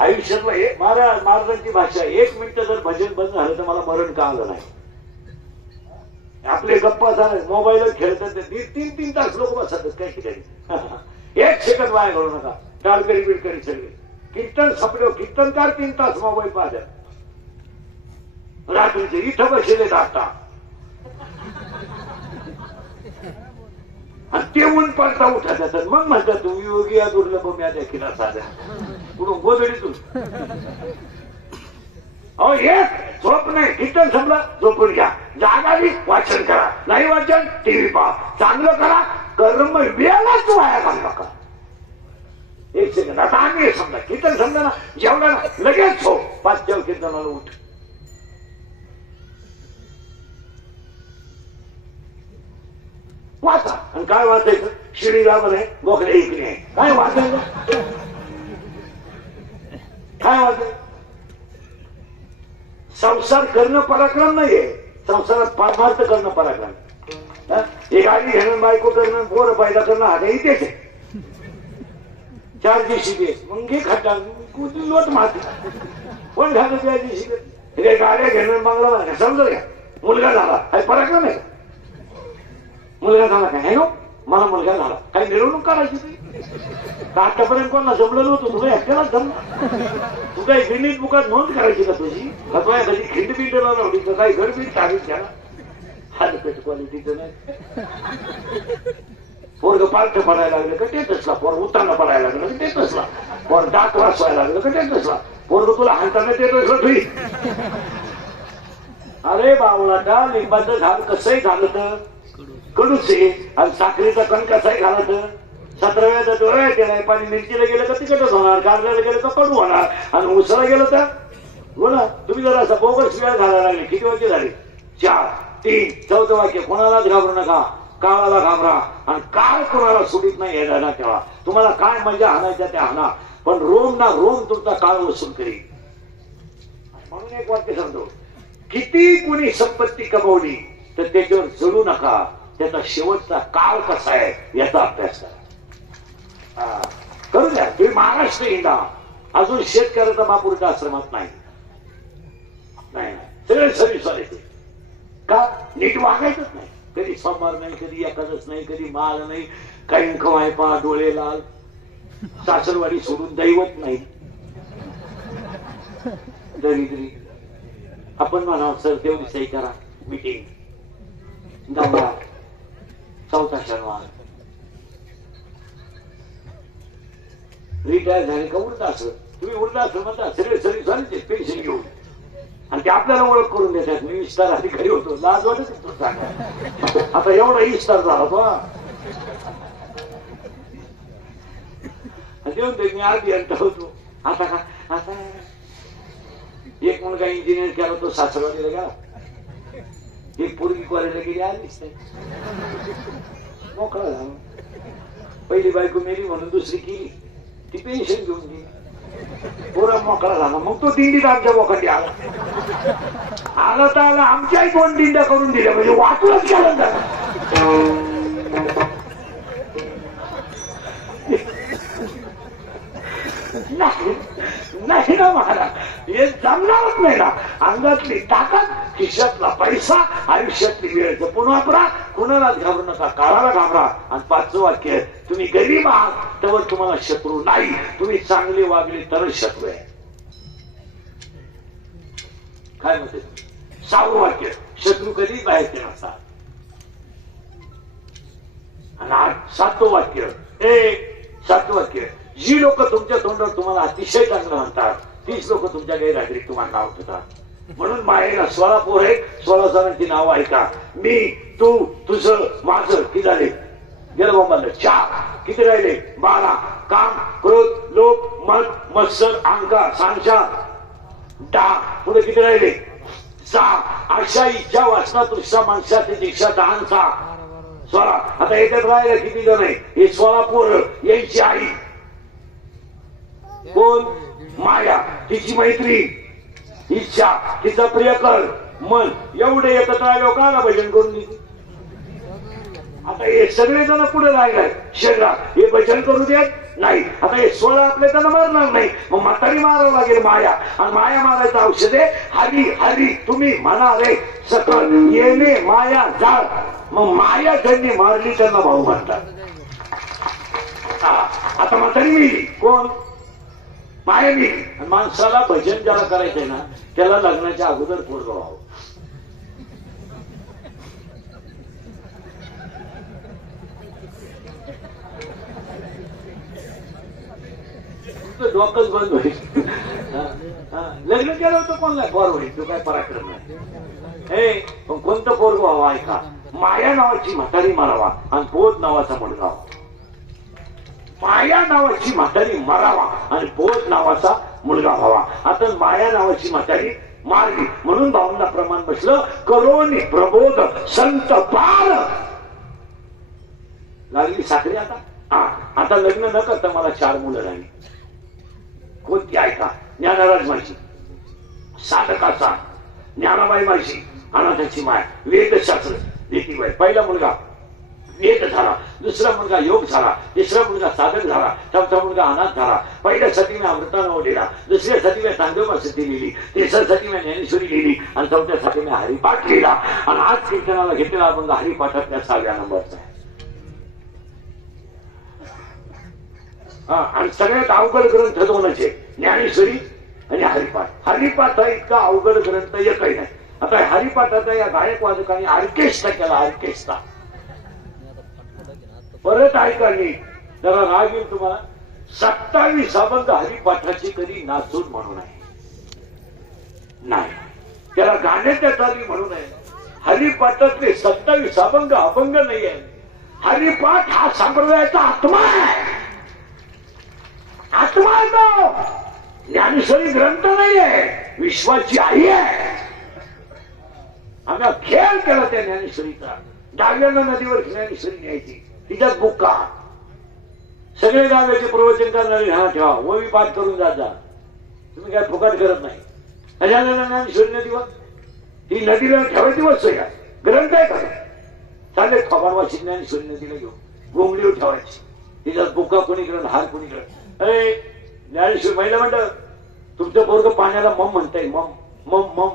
आयुष्यातला महाराजांची भाषा, 1 मिनिट जर भजन बंद झालं तर मला मरण का आलं नाही. आपले गप्पा झाले, मोबाईल खेळतात, 3-3 तास लोक बसतात काय ठिकाणी. 1 सेकंद वाया घालू नका. टाळकरी बिडकरी सगळे कीर्तन संपलो, कीर्तनकार 3 तास मोबाईल पाहतात. रात्रीचे इथं बसले आता आणि ते ऊन पडता उठत असतात. मग म्हणतात तुम्ही योगी या दुर्लभ म्या देखील साध्या कुठून गोदडीतून. अहो एक झोप नाही, कीर्तन संपला झोपून घ्या, जागावी वाचन करा, नाही वाचन टीव्ही पहा, चांगलं करा, कर्म वेळाच वाया घालू नका. 1 सेकंद. आता आम्ही समजा कीर्तन समजा ना, जेवढा ना लगेच हो 5 कीर्तनाला उठ. वाचा. आणि काय वाचायचं? श्रीराम आहे, गोखले इकडे आहे, काय वाचायचं? काय वाचायचं? संसार करणं पराक्रम नाहीये, संसारात परमार्थ करणं पराक्रम. एक गाडी घेणं, बायको करणं, पोरं पैदा करणं, हा काही तेच आहे. 4 दिवशी दे मग घे खाता लोट माती कोण घालत. 4 दिवशी गाड्या घेणं, बंगला बांधणं, समजलं का? मुलगा झाला काही पराक्रम आहे. मुलगा झाला काय नो, मला मुलगा झाला काही मिरवणूक करायची ती. आतापर्यंत कोणाला जमलं नव्हतं, तुला एकट्यालाच जमलं. तू काही गिनीत बुकात नोंद करायची का तुझी? का कधी खिंडबिंड लावली का? काही गडबीड काढीत घ्या. हालपेट क्वालिटीचं नाही. पोरग पालथ पडायला लागलं का ते तसला, पोर उताना पडायला लागलं का ते तसला, पोर दात वाचवायला लागलं का ते तसला, पोरग तुला हाताने ते तसलं ठुई. अरे बावळाटा, लिंबाचं झाड कसंही झालं तर कडूच आहे, आणि साखरेचा कण कसाही झाला तर 17व्या डोळ्यात येणार. पाणी मिरचीला गेलं का तिकटच होणार, कारल्याला गेलं तर कडू होणार, आणि उसाला गेलं तर बोला. तुम्ही जर असं बोगस वेळ घालायला लागले. किती वाक्य झाले? 4, 3, 4थं वाक्य. कोणालाच घाबरू नका, काळाला घाबरा, आणि काळ कोणाला सुटीत नाही यायला ठेवा. तुम्हाला काय मजा हाणायच्या त्या हाना, पण रोम ना रोम तुमचा काळ वसूल करी. म्हणून एक वाक्य सांगतो, किती कुणी संपत्ती कमवली तर त्याच्यावर जळू नका, त्याचा शेवटचा काळ कसा आहे याचा अभ्यास करा. करू द्या. तुम्ही महाराष्ट्र हिंडा, अजून शेतकऱ्याचा बापूरच्या आश्रमात नाही. सगळे सर्विस वाले का नीट वागायचंच नाही. कधी सोमवार नाही, कधी एखादच नाही, कधी माल नाही, काही वायपा, डोळे लाल, सासरवाडी सोडून दैवत नाही. दरिद्री आपण म्हणा सर तेवढी सही करा, मीटिंग जाऊया. 4था शनिवार रिटायर झाले का वृद्धाश्रम. तुम्ही वृद्धाश्रमाचा सगळे सर्विस झाले पेन्शन घेऊन, आणि ते आपल्याला ओळख करून देतात. मी विस्तार अधिकारी होतो, लाज वाटत होतो सांगा. आता एवढा विस्तार झाला तो मी आधी होतो. आता का आता एक मुलगा इंजिनियर केला, तो सासरवाडीला गेला. एक पोरगी कॉलेजला गेली, आलीच नाही, मोकळा झाला. पहिली बायको मेली म्हणून दुसरी केली, ती पेन्शन घेऊन गेली, पोरा मोकळा झाला. मग तो दिंडीत आमच्या बोकांडी आला. आला तर आला, आमच्याही 2 दिंड्या करून दिल्या, म्हणजे वाटूनच केलं त्याला. नाही ना महाराज, हे जमणारच नाही ना. अंगातली ताकद, खिशातला पैसा, आयुष्यातली वेळ जपून वापरा, कुणालाच घाबरू नका, काळाला घाबरा. आणि 5चं वाक्य, तुम्ही गरीब आहात तर तुम्हाला शत्रू नाही, तुम्ही चांगले वागले तरच शत्रू आहे. काय म्हणते? 6वं वाक्य, शत्रू कधी बाहेरचे नसतात. आणि 7वं वाक्य, 7वं वाक्य, जी लोक तुमच्या तोंडावर तुम्हाला अतिशय चांगलं म्हणतात तीच लोक तुमच्या गैरहजेरीत तुम्हाला नाव ठेवतात. म्हणून मायेला 16 पोर आहेत, 16 जणांची नावं ऐका. मी, तू, तुझं, माझं. किती झाले? गेलं बोंबाला 4. किती राहिले? 12. काम, क्रोध, लोभ, मद, मत्सर, अहंकार, सांशा, डाग. पुढे किती राहिले? 6. आशा, इच्छा, वासना, तृष्णा, माणसाची दीक्षा, दहांचा 16. आता याच्यात राहिले किती जण आहे? हे 16 पोरं, यांची आई कोण? माया, तिची मैत्री, इच्छा, तिचा प्रियकर, मन. एवढे एकत्र आले काला भजन करून दिली. आता हे सगळे जण पुढे राहिलाय शरीरात, हे भजन करू देत नाही. आता हे 16 आपले त्यांना मारणार नाही, मग म्हातारी मारावं लागेल माया. आणि माया मारायचं औषध आहे हरी. हरी तुम्ही म्हणा रे सकल येणे माया जाळ. मग माया ज्यांनी मारली त्यांना भाऊ म्हणतात. आता म्हातारी मिळली कोण? माया मिळली. आणि माणसाला भजन ज्याला करायचंय ना त्याला लग्नाच्या अगोदर पोरगं व्हावं. डोकंच बंद होईल. लग्न केलं होतं कोणला पोर होईल, तो काय पराक्रम नाही. पण कोणतं पोरग व्हावं ऐका. माया नावाची म्हातारी मारावा आणि पोत नावाचा मुलगा व्हावा. माया नावाची म्हातारी मारावा आणि पोत नावाचा मुलगा व्हावा. आता माया नावाची म्हातारी मारली म्हणून भाऊंना प्रमाण बसलं करोनी प्रबोध संत पार. लागली साखरी. आता लग्न न करता मला 4 मुलं राहिली. कोणती ऐका. ज्ञानराज माझी, साधकाचा ज्ञानाबाई माझी, अनाथाची माय, वेदशास्त्र रीतीबाई. पहिला मुलगा वेद झाला, दुसरा मुलगा योग झाला, तिसरा मुलगा साधक झाला, चौथा मुलगा अनाथ झाला. पहिल्या सती मी अमृतानाव लिहिला, दुसऱ्या सती मी चांदोबा सती लिहिली, तिसऱ्या सती मी ज्ञानेश्वरी लिहिली आणि चौथ्या साठी मी हरिपाठ लिहिला. आणि आज कीर्तनाला घेतलेला अभंग हरिपाठातल्या 6व्या नंबरचा आहे. आणि सगळ्यात अवघड ग्रंथ 2च आहे, ज्ञानेश्वरी आणि हरिपाठ. हरिपाठ हा इतका अवघड ग्रंथ एकही नाही. आता हरिपाठाचा या गायक वादकांनी ऑर्केस्ट्रा केला. ऑर्केस्ट्रा परत ऐका नीट, जरा राग येईल तुम्हाला. 27 अभंग हरिपाठाची कधी नाचून म्हणू नये, नाही त्याला गाण्याच्या चाली म्हणू नये. हरिपाठातले 27 अभंग अभंग नाही आहे. हरिपाठ हा संप्रदायाचा आत्मा आहे. आत्मा आहे तो. ज्ञानेश्वरी ग्रंथ नाही आहे, विश्वाची आई आहे. आम्ही खेळ केला त्या ज्ञानेश्वरीचा. डाव्याला नदीवर ज्ञानेश्वरी न्यायची, तिच्यात बुक्का. सगळे डाव्याचे प्रवचन करणारे हा ठेवा, ओवी पाठ करून जात जा. तुम्ही काय फुकट करत नाही. अशाला ज्ञानेश्वरी नदीवर ती नदीला ठेवायची वस्तू आहे, ग्रंथ आहे का? चालेल खबरवाशी ज्ञानेश्वरी नदीला घेऊन गोंगलीवर ठेवायची, तिच्यात बुक्का कोणी करत, हार कोणी करत. अरे ज्ञानेश्वर महिला म्हणतात तुमचं पोरगं पाण्याला मम म्हणताय, मम मम मम.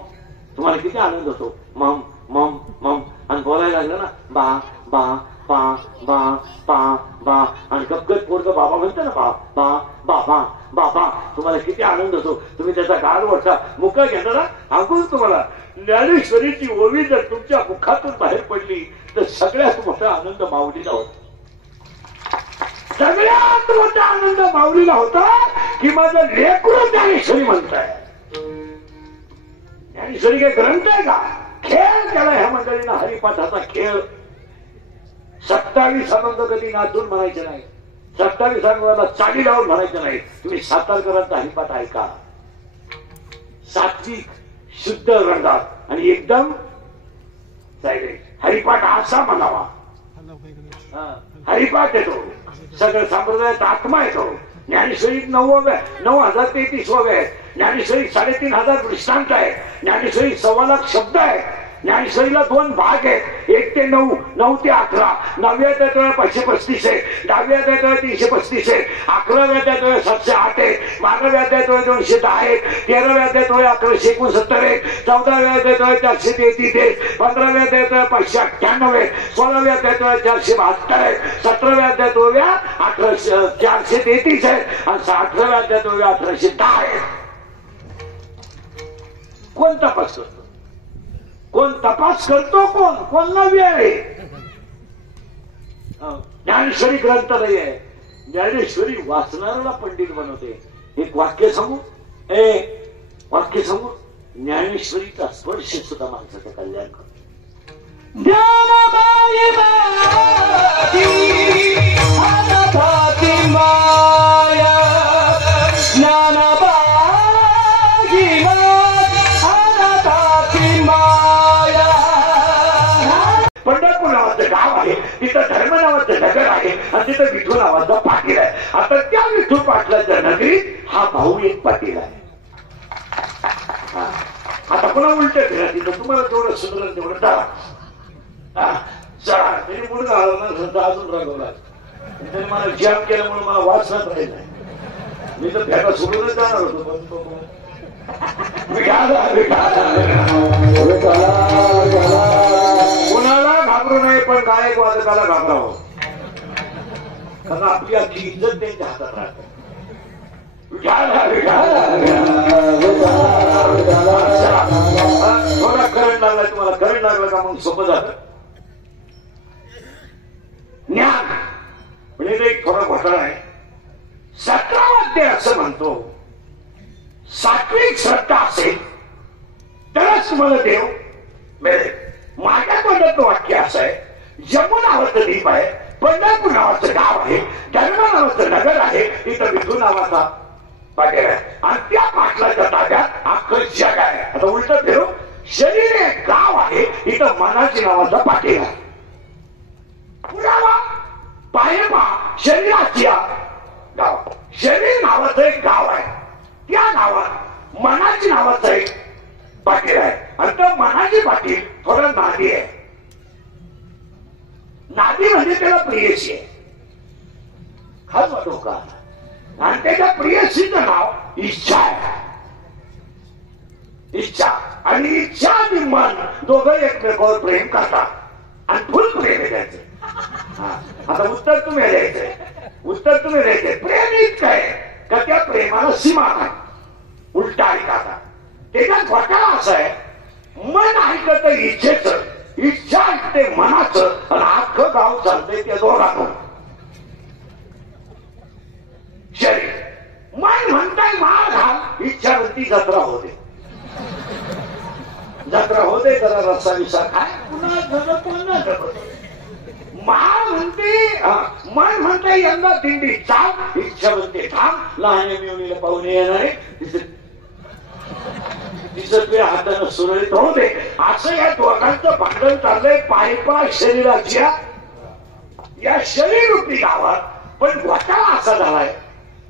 तुम्हाला किती आनंद होतो, मम मम मम. आणि बोलायला लागलं ना बा बा बा बा बा बा आणि कपकत पोरगं बाबा म्हणतं ना बा बा बाबा बाबा. तुम्हाला किती आनंद होतो. तुम्ही त्याचा गाल वरचा मुका घेणारा अगोदर तुम्हाला ज्ञानेश्वरीची ओवी जर तुमच्या मुखातून बाहेर पडली तर सगळ्यात मोठा आनंद माऊलीला होता. सगळ्यात मोठा आनंद माऊलीला होता की माझं लेकरू ज्ञानेश्वरी म्हणताय. ज्ञानेश्वरी काय ग्रंथ आहे का? खेळ केला ह्या मंडळीनं, हरिपाठाचा खेळ. 27 अभंग कधी नाचून म्हणायचे नाही, 27 अभंगाला चाली लावून म्हणायचं नाही. तुम्ही सातारकरांचा हरिपाठ ऐका, सात्विक शुद्ध रंगात आणि एकदम हरिपाठ असा म्हणावा. हरिपाठ येतो, सगळं संप्रदायाचा आत्मा येतो. ज्ञानेश्वरीत 9,033 आहे. ज्ञानेश्वरी 3,500 दृष्टांत आहे. ज्ञानेश्वरी 1,15,00,000 शब्द आहे. ज्ञानेश्वरीला 2 भाग आहेत, 1 ते 9, 9 ते 11. 9व्या अध्यायात 535 आहे, 10व्या अध्यायात 335 आहे, 11व्या अध्यायात 708 आहे, 12व्या अध्यायात 210 आहे, 13व्या अध्यायात 1169 आहे, 14व्या अध्यायात 433 आहे, 15व्या अध्यायात 598 आहे, 16व्या अध्यायात 472 आहे, 17व्या अध्यायात 433 आहे आणि 18व्या अध्यायात 1810 आहे. कोण तपास करतो? कोण तपास करतो? कोण कोण वेळ आहे? ज्ञानेश्वरी ग्रंथ नाही आहे. ज्ञानेश्वरी वाचणाऱ्याला पंडित बनवते. एक वाक्य सांगू, वाक्य सांगू, ज्ञानेश्वरीचा स्पर्श सुद्धा माणसाचं कल्याण करतो. ज्ञानाबाई माया, ज्ञानाबाई पंढरपूर नावाचं गाव आहे, तिथं धर्म नावाचं नगर आहे आणि तिथं विठू नावाचा पाटील आहे. आता त्या विठू पाटलाच्या नगरीत हा भाऊ एक पाटील आहे. आता पुन्हा उलट फिरा, तिथं तुम्हाला तेवढं सुधरण तेवढं चला. चला तरी मुलगा आला ना अजून रागवला. त्याने मला जॅम केलं म्हणून मला वाचनात राहील नाही. मी तर फेटा सोडूनच जाणार होतो. कोणाला घाबरू नये पण गायक वादकाला घाबरावं, कारण आपली आजची इज्जत त्यांच्या हातात राहते. थोडा करंट लागला तुम्हाला, करंट लागला का मग सोपं झालं. ज्ञान म्हणजे एक थोडा घोटाळा आहे. 17वा अध्याय असं म्हणतो, सात्विक श्रद्धा असेल तरच तुम्हाला देव मिळेल. माझ्या तोंडातलं वाक्य असं आहे, जम्मू नावाचं द्वीप आहे, पंढरपूर नावाचं गाव आहे, धर्म नावाचं नगर आहे, इथं विठू नावाचा पाटील आहे, आणि त्या पाटलाच्या ताब्यात अख्खं जग आहे. आता उलट फिरू, शरीर एक गाव आहे, इथं मनाची नावाचा पाटील आहे. पुरावा पायमा शरीराची गाव, शरीर नावाचं एक गाव आहे, त्या गावात मनाची नावाचं एक पाटील आहे, आणि तो मनाची पाटील थोडं नादी आहे. नादी म्हणजे त्याला प्रियसी आहे, खास वाटो का, आणि त्याच्या प्रियसीचं नाव इच्छा आहे. इच्छा आणि इच्छा आणि मन दोघं एकमेकावर प्रेम करतात, आणि फुल प्रेम आहे त्याचे. आता उत्तर तुम्ही द्यायचंय, उत्तर तुम्ही द्यायचंय. प्रेम इतकं आहे का त्या प्रेमाला सीमा नाही. उलटा ऐका, त्याच्यात घोटाळा असा आहे, मन ऐकत इच्छेचं, इच्छा ऐकते मनाचं, आणि अख्खं गाव चालतंय त्या दोघांकडून. शरीर मन म्हणताय माळ घाल, इच्छा म्हणती जत्रा होते, जत्रा होते, जरा रस्सा विसा काय, पुन्हा जगत पुन्हा जगत. माळ म्हणते, मन म्हणते यंदा दिंडी चाल, इच्छा म्हणते थांब, लहान मिळवणीला पाहुणे येणारे दिसत हातानं सुरळीत होते. असं या दोघांचं भांडण चाललंय पायपा शरीराच्या या शरीर रूपी गावात. पण घोटाळा असा झालाय,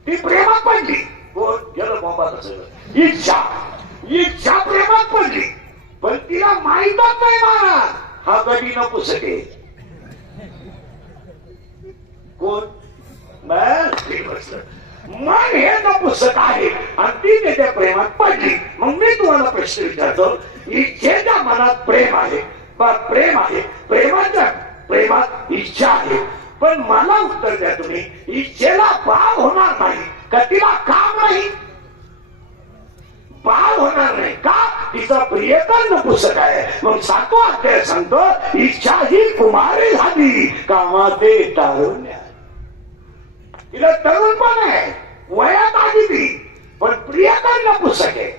ती प्रेमात पडली, कोण गेलं बोंबात सगळं. इच्छा, इच्छा प्रेमात पडली, पण तिला माहीतच नाही मारा हा गडी न पुसके कोण. मन हे नपुसक आहे, आणि ती त्याच्या प्रेमात पडली. मग मी तुम्हाला प्रश्न विचारतो, इच्छेच्या मनात प्रेम आहे, प्रेम आहे, प्रेमाच्या प्रेमात इच्छा आहे, पण मला उत्तर द्या तुम्ही, इच्छेला बाळ होणार नाही का, तिला काम नाही बाळ होणार नाही का, तिचा प्रियकर नपुसक आहे. मग 7वा अध्याय सांगतो, इच्छा ही कुमारी झाली कामाचे तारुण्य. तिला तरुण पण आहे, वयात आली ती, पण प्रियकर नपुसक आहे,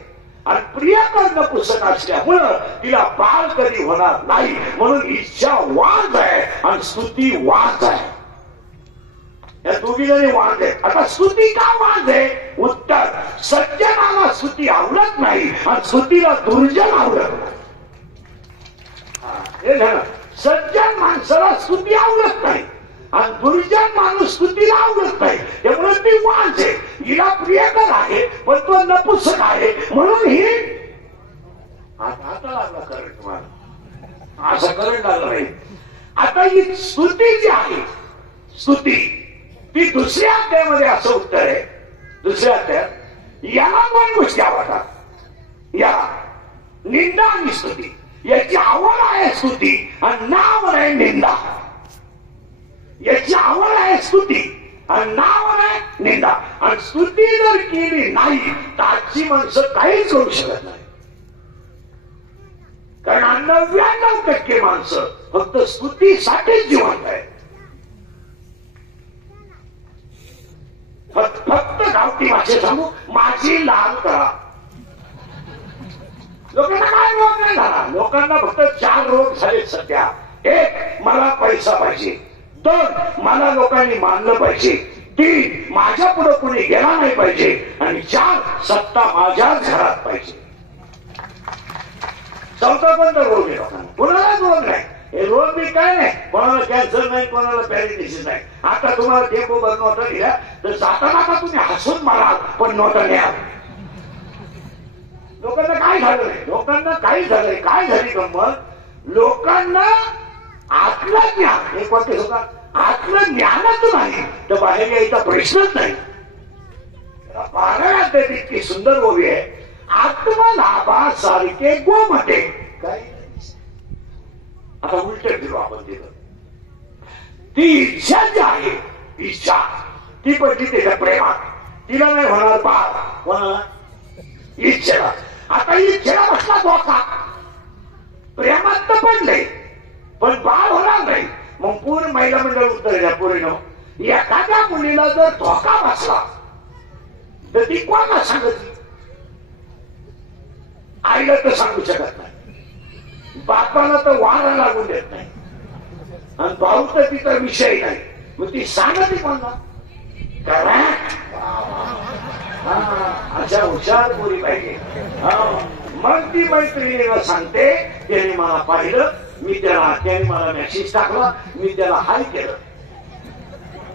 आणि प्रियकर नपुसक असल्यामुळं तिला बाळ कधी होणार नाही. म्हणून इच्छा वाद आहे आणि स्तुती वाद आहे. या दोघी जणी वाद आहे. आता स्तुती का वाद आहे? उत्तर, सज्जनाला स्तुती आवडत नाही आणि स्तुतीला दुर्जन आवडत नाही. हे झालं, सज्जन माणसाला स्तुती आवडत नाही आणि दुर्जन माणूस स्तुतीला आवडत नाही, त्यामुळे ती वाद आहे. हिला प्रियकर आहे पण तो नपुसक आहे, म्हणून ही आता लागला करंट तुम्हाला, असं करंट लागलं नाही. आता ही स्तुती जी आहे, स्तुती ती दुसऱ्या अध्यायामध्ये असं उत्तर आहे, दुसऱ्या अध्यायात याला 2 गोष्टी आवडतात. याला निंदा आणि स्तुती, याची आवड आहे स्तुती आणि नाव आहे निंदा. याची आवड आहे स्तुती आणि नाव आहे निंदा. आणि स्तुती जर केली नाही तर आजची माणसं काहीच करू शकत नाही, कारण 99% माणसं फक्त स्तुतीसाठीच जिवंत आहे. फक्त गावठी भाषेत सांगू, माझी लाल करा. लोकांना काय रोग नाही झाला, लोकांना फक्त 4 रोग झाले सध्या. 1, मला पैसा पाहिजे. 2, मला लोकांनी मानलं पाहिजे. 3, माझ्या पुढे कुणी गेला नाही पाहिजे. आणि 4, सत्ता माझ्याच घरात पाहिजे. 4था पण रोग आहे लोकांना, कोणालाच रोग नाही. हे रोग बी काय नाही, कोणाला कॅन्सर नाही, कोणाला पॅरालिसिस नाही. आता तुम्हाला टेम्पो भर नोटा दिल्या तर जाताना तुम्ही हसून माराल पण नोटा न्याल. लोकांना काय झालं नाही, लोकांना काही झालंय. काय झाली गंमत, लोकांना आतलं ज्ञान, एक वाक्य होता, आत्मज्ञानच नाही तर बाहेर यायचा प्रश्नच नाही. 12 इतकी सुंदर ओवी आहे. आत्मलाभासारखे गोमटे काय. आता उलट फिरू आपण तिथं. ती इच्छा जी आहे इच्छा ती पडली त्याच्या प्रेमात. तिला नाही होणार बाळ कोणाला इच्छेला. आता इच्छेला बसला धोका. प्रेमात तर पडले पण बाळ होणार नाही. मग पूर्ण महिला मंडळ उत्तर द्या पूर्ण. एखाद्या मुलीला जर धोका बसला तर ती कोणाला सांगत. आईला तर सांगू शकत नाही. बापाला तर वारा लागून देत नाही. आणि भाऊ तर तिचा विषय नाही. मग ती सांगते कोणाला. अशा हुशार पोरी पाहिजे. मग ती मैत्रिणीला सांगते त्याने मला पाहिलं त्याने मला मेसेज टाकला मी त्याला हाय केलं.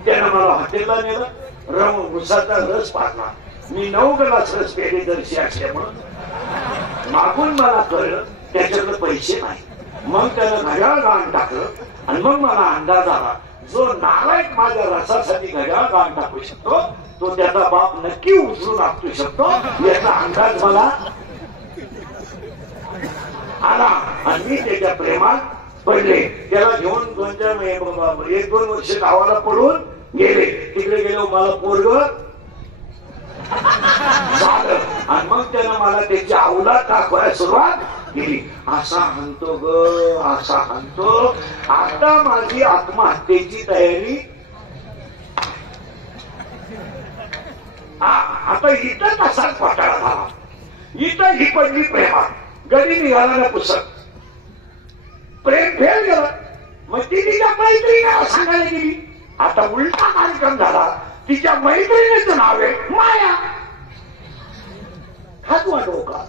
त्यानं मला हॉटेलला नेलं. उसाचा रस पाडला. मी 9 ग्लास रस पेले दर्शी असल्यामुळं मागून मला कळलं त्याच्याकडे पैसे नाही. मग त्यानं घड्याळ गाण टाकलं आणि मग मला अंदाज आला जो नालायक माझ्या रसासाठी घड्याळ गाण टाकू शकतो तो त्याचा बाप नक्की उचलून आपटू शकतो याचा अंदाज मला आला. आणि मी त्याच्या प्रेमात पडले. त्याला घेऊन 1-2 वर्ष गावाला पडून गेले. तिकडे गेलो मला पोरग झालं. आणि मग त्यानं मला त्याची अवलाद दाखवायला सुरुवात केली. असा म्हणतो ग असा म्हणतो. आता माझी आत्महत्येची तयारी. आता इथं तसाच पटाळा झाला. इथं ही पडली प्रेमात. गडी निघाला ना पुस्तक. प्रेम फेल गेलं. मग ती तिच्या मैत्रिणीला सांगायला गेली. आता उलटा कार्यक्रम झाला. तिच्या मैत्रिणीचं नाव आहे माया. हाच वाटो का.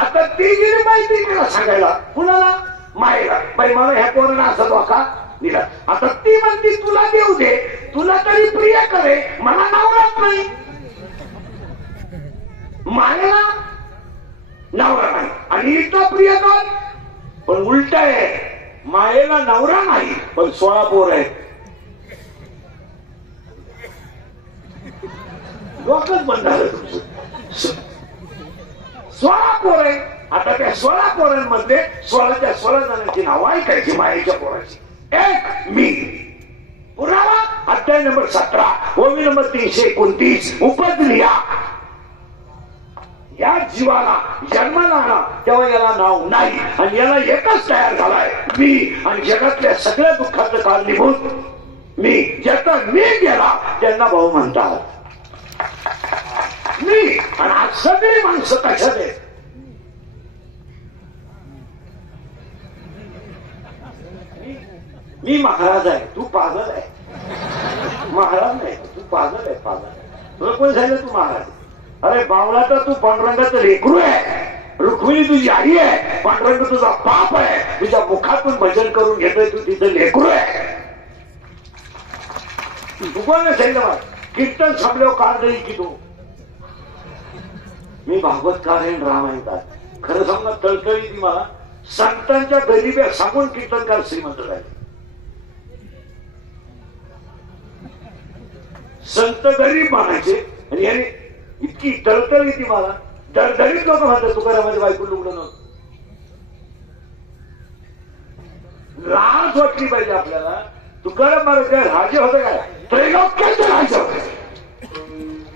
आता ती गेली मैत्रिणीला सांगायला. कुणाला मायला. बाई मला ह्या पोरांना असं धोका दिला. आता ती म्हणती तुला देऊ दे. तुला तरी प्रिय करे मला नवराच नाही. मायला नवरा नाही आणि इतका प्रिय कर. पण उलट आहे. मायेला नवरा नाही पण 16 पोर आहेत. डोकंच बंद झालं तुमचं. 16 पोर आहे. आता त्या 16 पोरांमध्ये 16च्या 16 जणांची नावं ऐकायची मायेच्या पोराची. एक मी. पुरावा अध्याय नंबर 17 ओवी नंबर 329 उपद्रिया. या जीवाला जन्माला आला तेव्हा याला नाव नाही आणि याला एकच तयार झालाय मी. आणि जगातल्या सगळ्या दुःखाचं कारणीभूत मी. ज्याचा मी गेला त्यांना भाऊ म्हणतात मी. आणि आज सगळी माणसं कशात आहेत. मी महाराज आहे तू पागल आहे. महाराज नाही तू पागल आहे. पागल तुला कोण सांगितलं तू महाराज. अरे बावळाचा तू पांडुरंगाचं लेकरू आहे. रुक्मिणी तुझी आई आहे. पांडुरंग तुझा बाप आहे. तुझ्या मुखातून भजन करून घेतोय तू तिचं लेकरू आहे. तू कोण सांगितलं कीर्तन संपल्यावर काळ देईल की तू. मी भागवतकार आहे रामायणकार. खरं सांगा तळतळी ती मला. संतांच्या गरिब्या सांगून कीर्तनकार श्रीमंत झाले. संत गरीब मानायचे आणि याने इतकी तळतळी ती मला. दरदरीत लोक म्हणतात तुकारामाच्या बायको लुगडं नव्हतं. लाज वाटली पाहिजे आपल्याला. तुकाराम महाराज काय राजे होते काय. त्रैलोक्याचे राजे होते.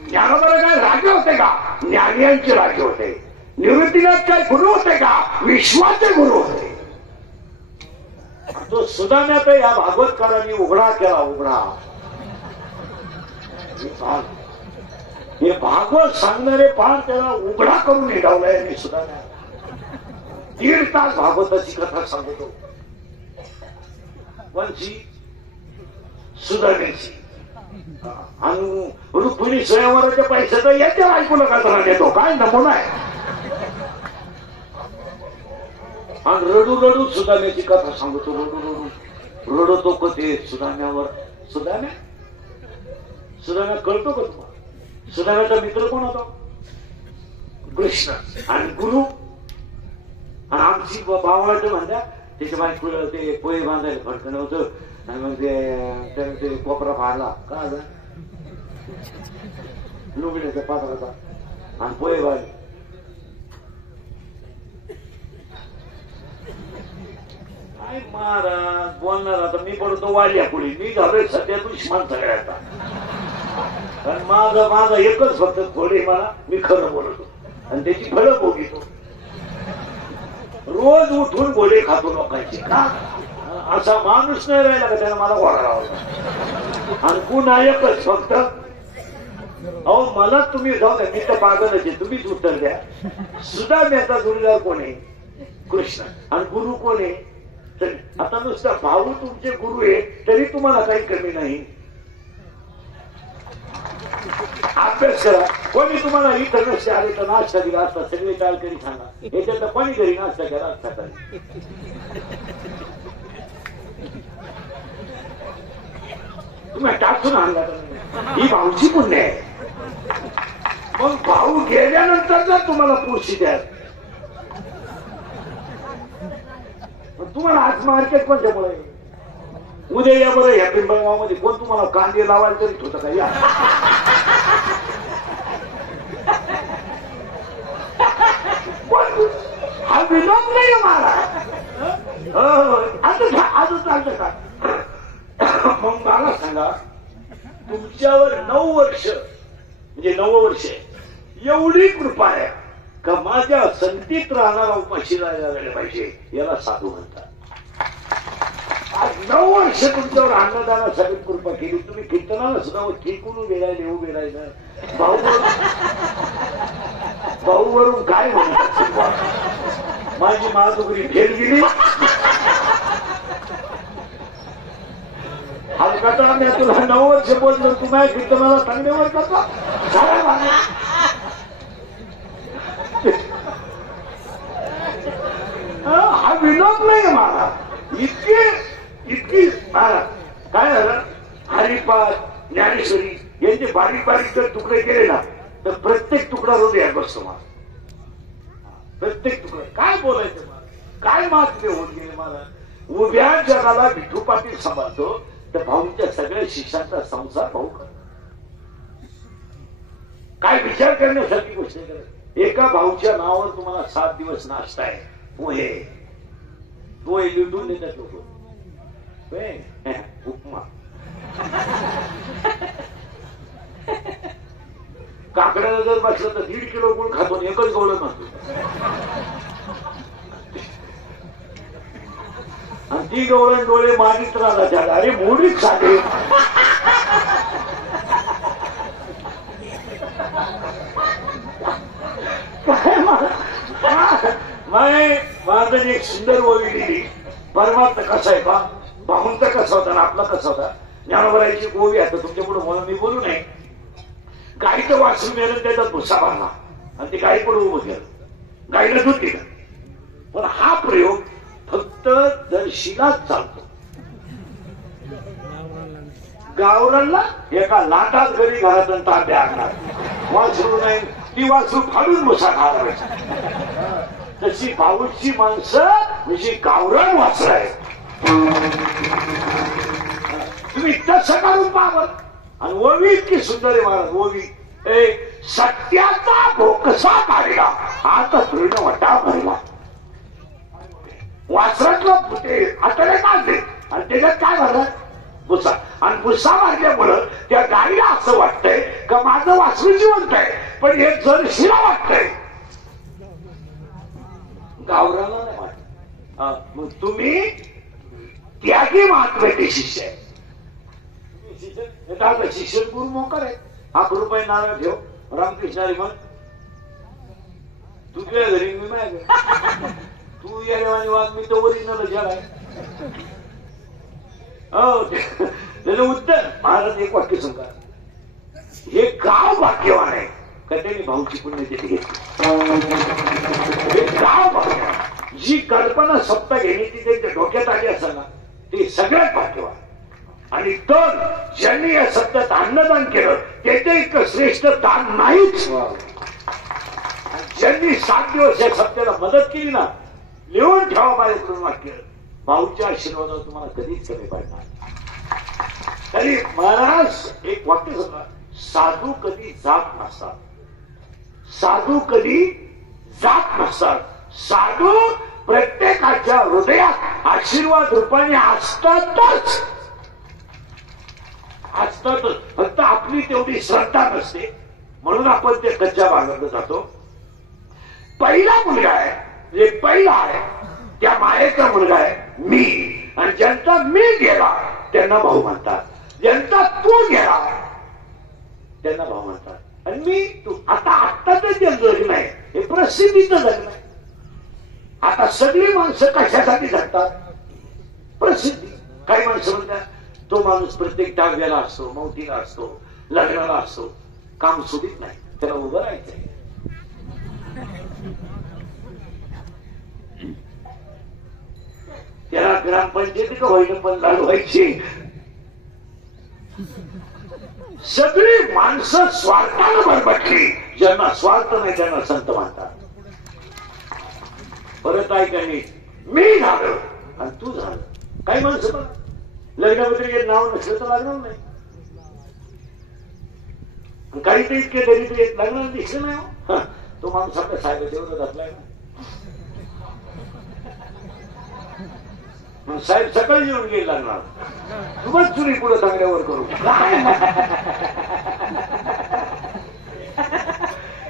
ज्ञानोबा काय राजे होते का. ज्ञानियांचे राजे होते. निवृत्तीनाथ काय गुरु होते का. विश्वाचे गुरु होते. तो सुदाम्यात या भागवतकारांनी उघडा केला. उघडा हे भागवत सांगणारे पार त्याला उघडा करून हिडावलाय. आणि सुदाम्या 1.5 तास भागवताची कथा सांगतो. कोणची सुदाम्याची. आणि रुक्मिणी स्वयंवराच्या पैशाचा याच्या ऐकून का देतो काय नमुना आहे. आणि रडू रडू सुदाम्याची कथा सांगतो. रडू रडतो का ते सुदाम्यावर. सुदाम्या कळतो का तुम्हाला. सुदाम्याचा मित्र कोण होता. कृष्ण आणि गुरु. आणि आमची बावळाचं म्हणतात त्याच्या बायकोला ते पोहे बांधायला फडकणं होतं आणि मग त्यानं ते कोपरा फाडला का लुगड्याचा पात्राचा आणि पोहे बांधले. काय महाराज बोलणार आता मी पडतो वाल्या पुढे मी झालोय सध्या दुश्मन सगळ्याचा. कारण माझा एकच फक्त थोडे मला मी खरं बोलतो आणि त्याची फळं भोगितो. रोज उठून गोडे खातो लोकांची का असा माणूस नाही राहिला का त्याला मला घोडा लावला आणि पुन्हा एकच फक्त अहो मला तुम्ही जाऊ द्या मी तर पागलच आहे तुम्हीच उत्तर द्या. सुद्धा मेहता जोडीदार कोण आहे? कृष्ण. आणि गुरु कोण आहे? आता नुसता भाऊ तुमचे गुरु आहे तरी तुम्हाला काही कमी नाही. अभ्यास करा. कोणी तुम्हाला इथं नसते आले तर नाश्ता दिला असता सगळे काय करी सांगा याच्यात कोणी घरी नाश्ता केला असता काही तुम्ही टाकून आणला ही भाऊची पुण्य आहे. मग भाऊ गेल्यानंतर जर तुम्हाला पुढची द्या तुम्हाला आज मार्केट पण त्यामुळे उद्या या बरं या पिंपळगावमध्ये कोण तुम्हाला कांदे लावायला तरी होतं का या हा विनोद नाही मला आज चालतं का. मग मला सांगा तुमच्यावर 9 वर्ष म्हणजे 9 वर्ष एवढी कृपा आहे का माझ्या संतीत राहणारा उपाशी राहायला पाहिजे याला साधू म्हणतात. आज 9 वर्ष तुमच्यावर अन्नदानासाठी कृपा केली. तुम्ही कीर्तनाला सुद्धा ठिकून उभे राहिले उभे राहिलं भाऊ वरून काय म्हणतात माझी माधुकरी फेल गेली हलकाचा मी तुला 9 वर्ष बोललो तू माझ्या कीर्तनाला सांगण्यावर करतो हा विनोद नाही मला. इतकी काय झालं हरिपाठ ज्ञानेश्वरी यांचे बारीक बारीक जर तुकडे केले ना तर प्रत्येक तुकडा हृदयात बसतो मला. प्रत्येक तुकडा काय बोलायचं मला काय मात्र होत गेले मला. उभ्या जगाला विठू पाटील सांभाळतो तर भाऊंच्या सगळ्या शिष्यांचा संसार भाऊ कर. काय विचार करण्यासारखी गोष्ट करत. एका भाऊच्या नावावर तुम्हाला 7 दिवस नाश्ता आहे पोहे लुटून देतात लोक उपमा काकड्याला जर बसलं तर 1.5 किलो गुळ खातो एकच गोळ नसतो आणि ती गवळण डोळे मागित राहतात अरे मोडीच साठी माझं एक सुंदर ओवी दिली. परमार्थ कसा आहे का भाऊंचा कसा होता ना आपला कसा होता. ज्ञानोबराची ओवी आता तुमच्या पुढे म्हणून मी बोलू नये. गाईचं वासरू नेलं त्याचा भुसा बांधला आणि ते गाई पुढे उभं केलं गाईला दूध दिलं. पण हा प्रयोग फक्त दर्शीलाच चालतो. गावरांना एका लाटात घरी घरातून तांब्या आणणार वासरू नाही ती वासरू फाडून भुसा खायला. तशी भाऊची माणसं म्हणजे गावरान वासर आहे. तुम्ही तसं काढून पाहावं. आणि ओवी इतकी सुंदर आहे महाराज ओवी. सत्याचा भोकसा काढला आता तृण वटा भरला. वासरातलं फुटे हाताने काढले आणि त्याच्यात काय भरलं भुसा. आणि भुसा मारल्यामुळं त्या गाईला असं वाटतंय का माझं वासरू जिवंत आहे पण हे जर्शीला वाटतंय गावराला नाही वाटत. मग तुम्ही त्यागी महात्म्याचे शिष्य आहे. शिष्य गुरु मोकर आहे. 1 रुपये नारळ ठेव रामकृष्णारी मग तुझ्या घरी मी माहिती तू या देवानी वाद मी तो ओरिजिनल जग आहे. हो त्याचं उत्तर महाराज एक वाक्य सांगा. हे गाव भाग्यवान आहे का त्यांनी भाऊची पुण्यतिथी घेतली. हे गाव भाग्यवान जी कल्पना सप्ता घेण्याची त्यांच्या डोक्यात आली असं ना ते सगळ्यात भाग्यवान. आणि तर ज्यांनी या सत्यात अन्नदान केलं त्याचे इतकं श्रेष्ठ दान नाहीच. ज्यांनी 7 दिवस या सत्याला मदत केली ना लिहून ठेवा माझ्याकडून वाक्य भाऊच्या आशीर्वादावर तुम्हाला कधीच कमी पडणार. तरी महाराज एक वाक्य सांगा, साधू कधी जात नसतात, साधू कधी जात नसतात. साधू प्रत्येकाच्या हृदयात आशीर्वाद रूपाने असतातच. फक्त आपली तेवढी श्रद्धा नसते म्हणून आपण ते कच्च्या भागात जातो. पहिला मुलगा आहे जे पहिला आहे त्या मायेचा मुलगा आहे मी, आणि ज्यांचा मी गेला त्यांना भाऊ म्हणतात, ज्यांचा तू गेला त्यांना भाऊ म्हणतात. आणि मी तू आत्ताच जे जग नाही हे प्रसिद्धीचं जग नाही. आता सगळी माणसं कशासाठी जगतात? प्रसिद्धी. काही माणसं म्हणतात तो माणूस प्रत्येक टाव्याला असतो, मौतीला असतो, लग्नाला असतो, काम सुधीत नाही, त्याला उभं राहायचंय. त्याला ग्रामपंचायती का होईना पण लढवायची. सगळी माणसं स्वार्थानं भरभटली. ज्यांना स्वार्थ नाही त्यांना संत म्हणतात. परत ऐकाने मी झालं आणि तू झालं. काही माणसं पण लग्नापत्रिकेत नाव नसलं तर लागणार नाही. काही तर इतके दरिद्र लग्नाला दिसलं नाही. तो माणूस आपल्या साहेब एवढं घातलाय ना. साहेब सकाळी येऊन गेले लागणार, तुम्हाला चुरी पुढे चांगल्यावर करू.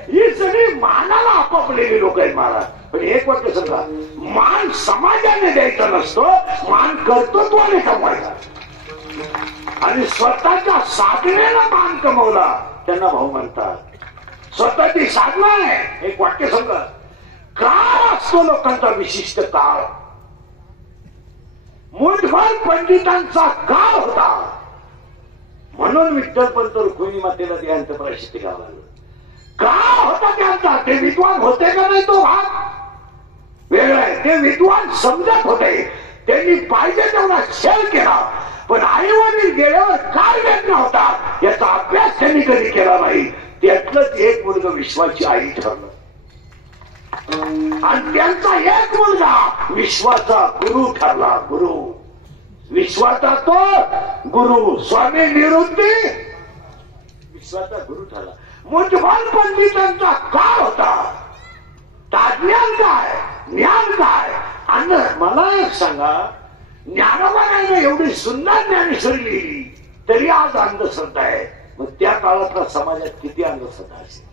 ही सगळी मानाला आपापलेली लोक आहेत महाराज. पण एक वाक्य सांगा, मान समाजाने द्यायचा नसतो, मान कर्तृत्वाने कमवायचा. आणि स्वतःच्या साधनेला मान कमवला त्यांना भाऊ म्हणतात. स्वतःची साधना आहे. एक वाक्य सांगा, काळ असतो लोकांचा विशिष्ट काळ. मुठभर पंडितांचा काळ होता म्हणून विठ्ठलपंत रुक्मिणी मातेला देहांत प्रायश्चित्त घ्यावं लागलं. काळ होता त्यांचा. ते विद्वान होते का नाही तो भाग वेगळा आहे. ते विद्वान समजत होते, त्यांनी पाहिजे तेवढा छळ केला, पण आई वडील गेल्यावर काय देत नव्हता याचा अभ्यास त्यांनी कधी केला नाही. त्यातलंच एक मुलगा विश्वाची आई ठरलं आणि त्यांचा एक मुलगा विश्वाचा गुरु ठरला. गुरु विश्वाचा तो गुरु स्वामी निवृत्ती विश्वाचा गुरु ठरला. मुठभर पंडितांचा काळ होता. ज्ञान काय, ज्ञान काय. आणि मला एक सांगा, ज्ञानोबाने एवढी सुंदर ज्ञानेश्वरी लिहिली तरी आज अंधश्रद्धा आहे. मग त्या काळातला समाजात किती अंधश्रद्धा असेल.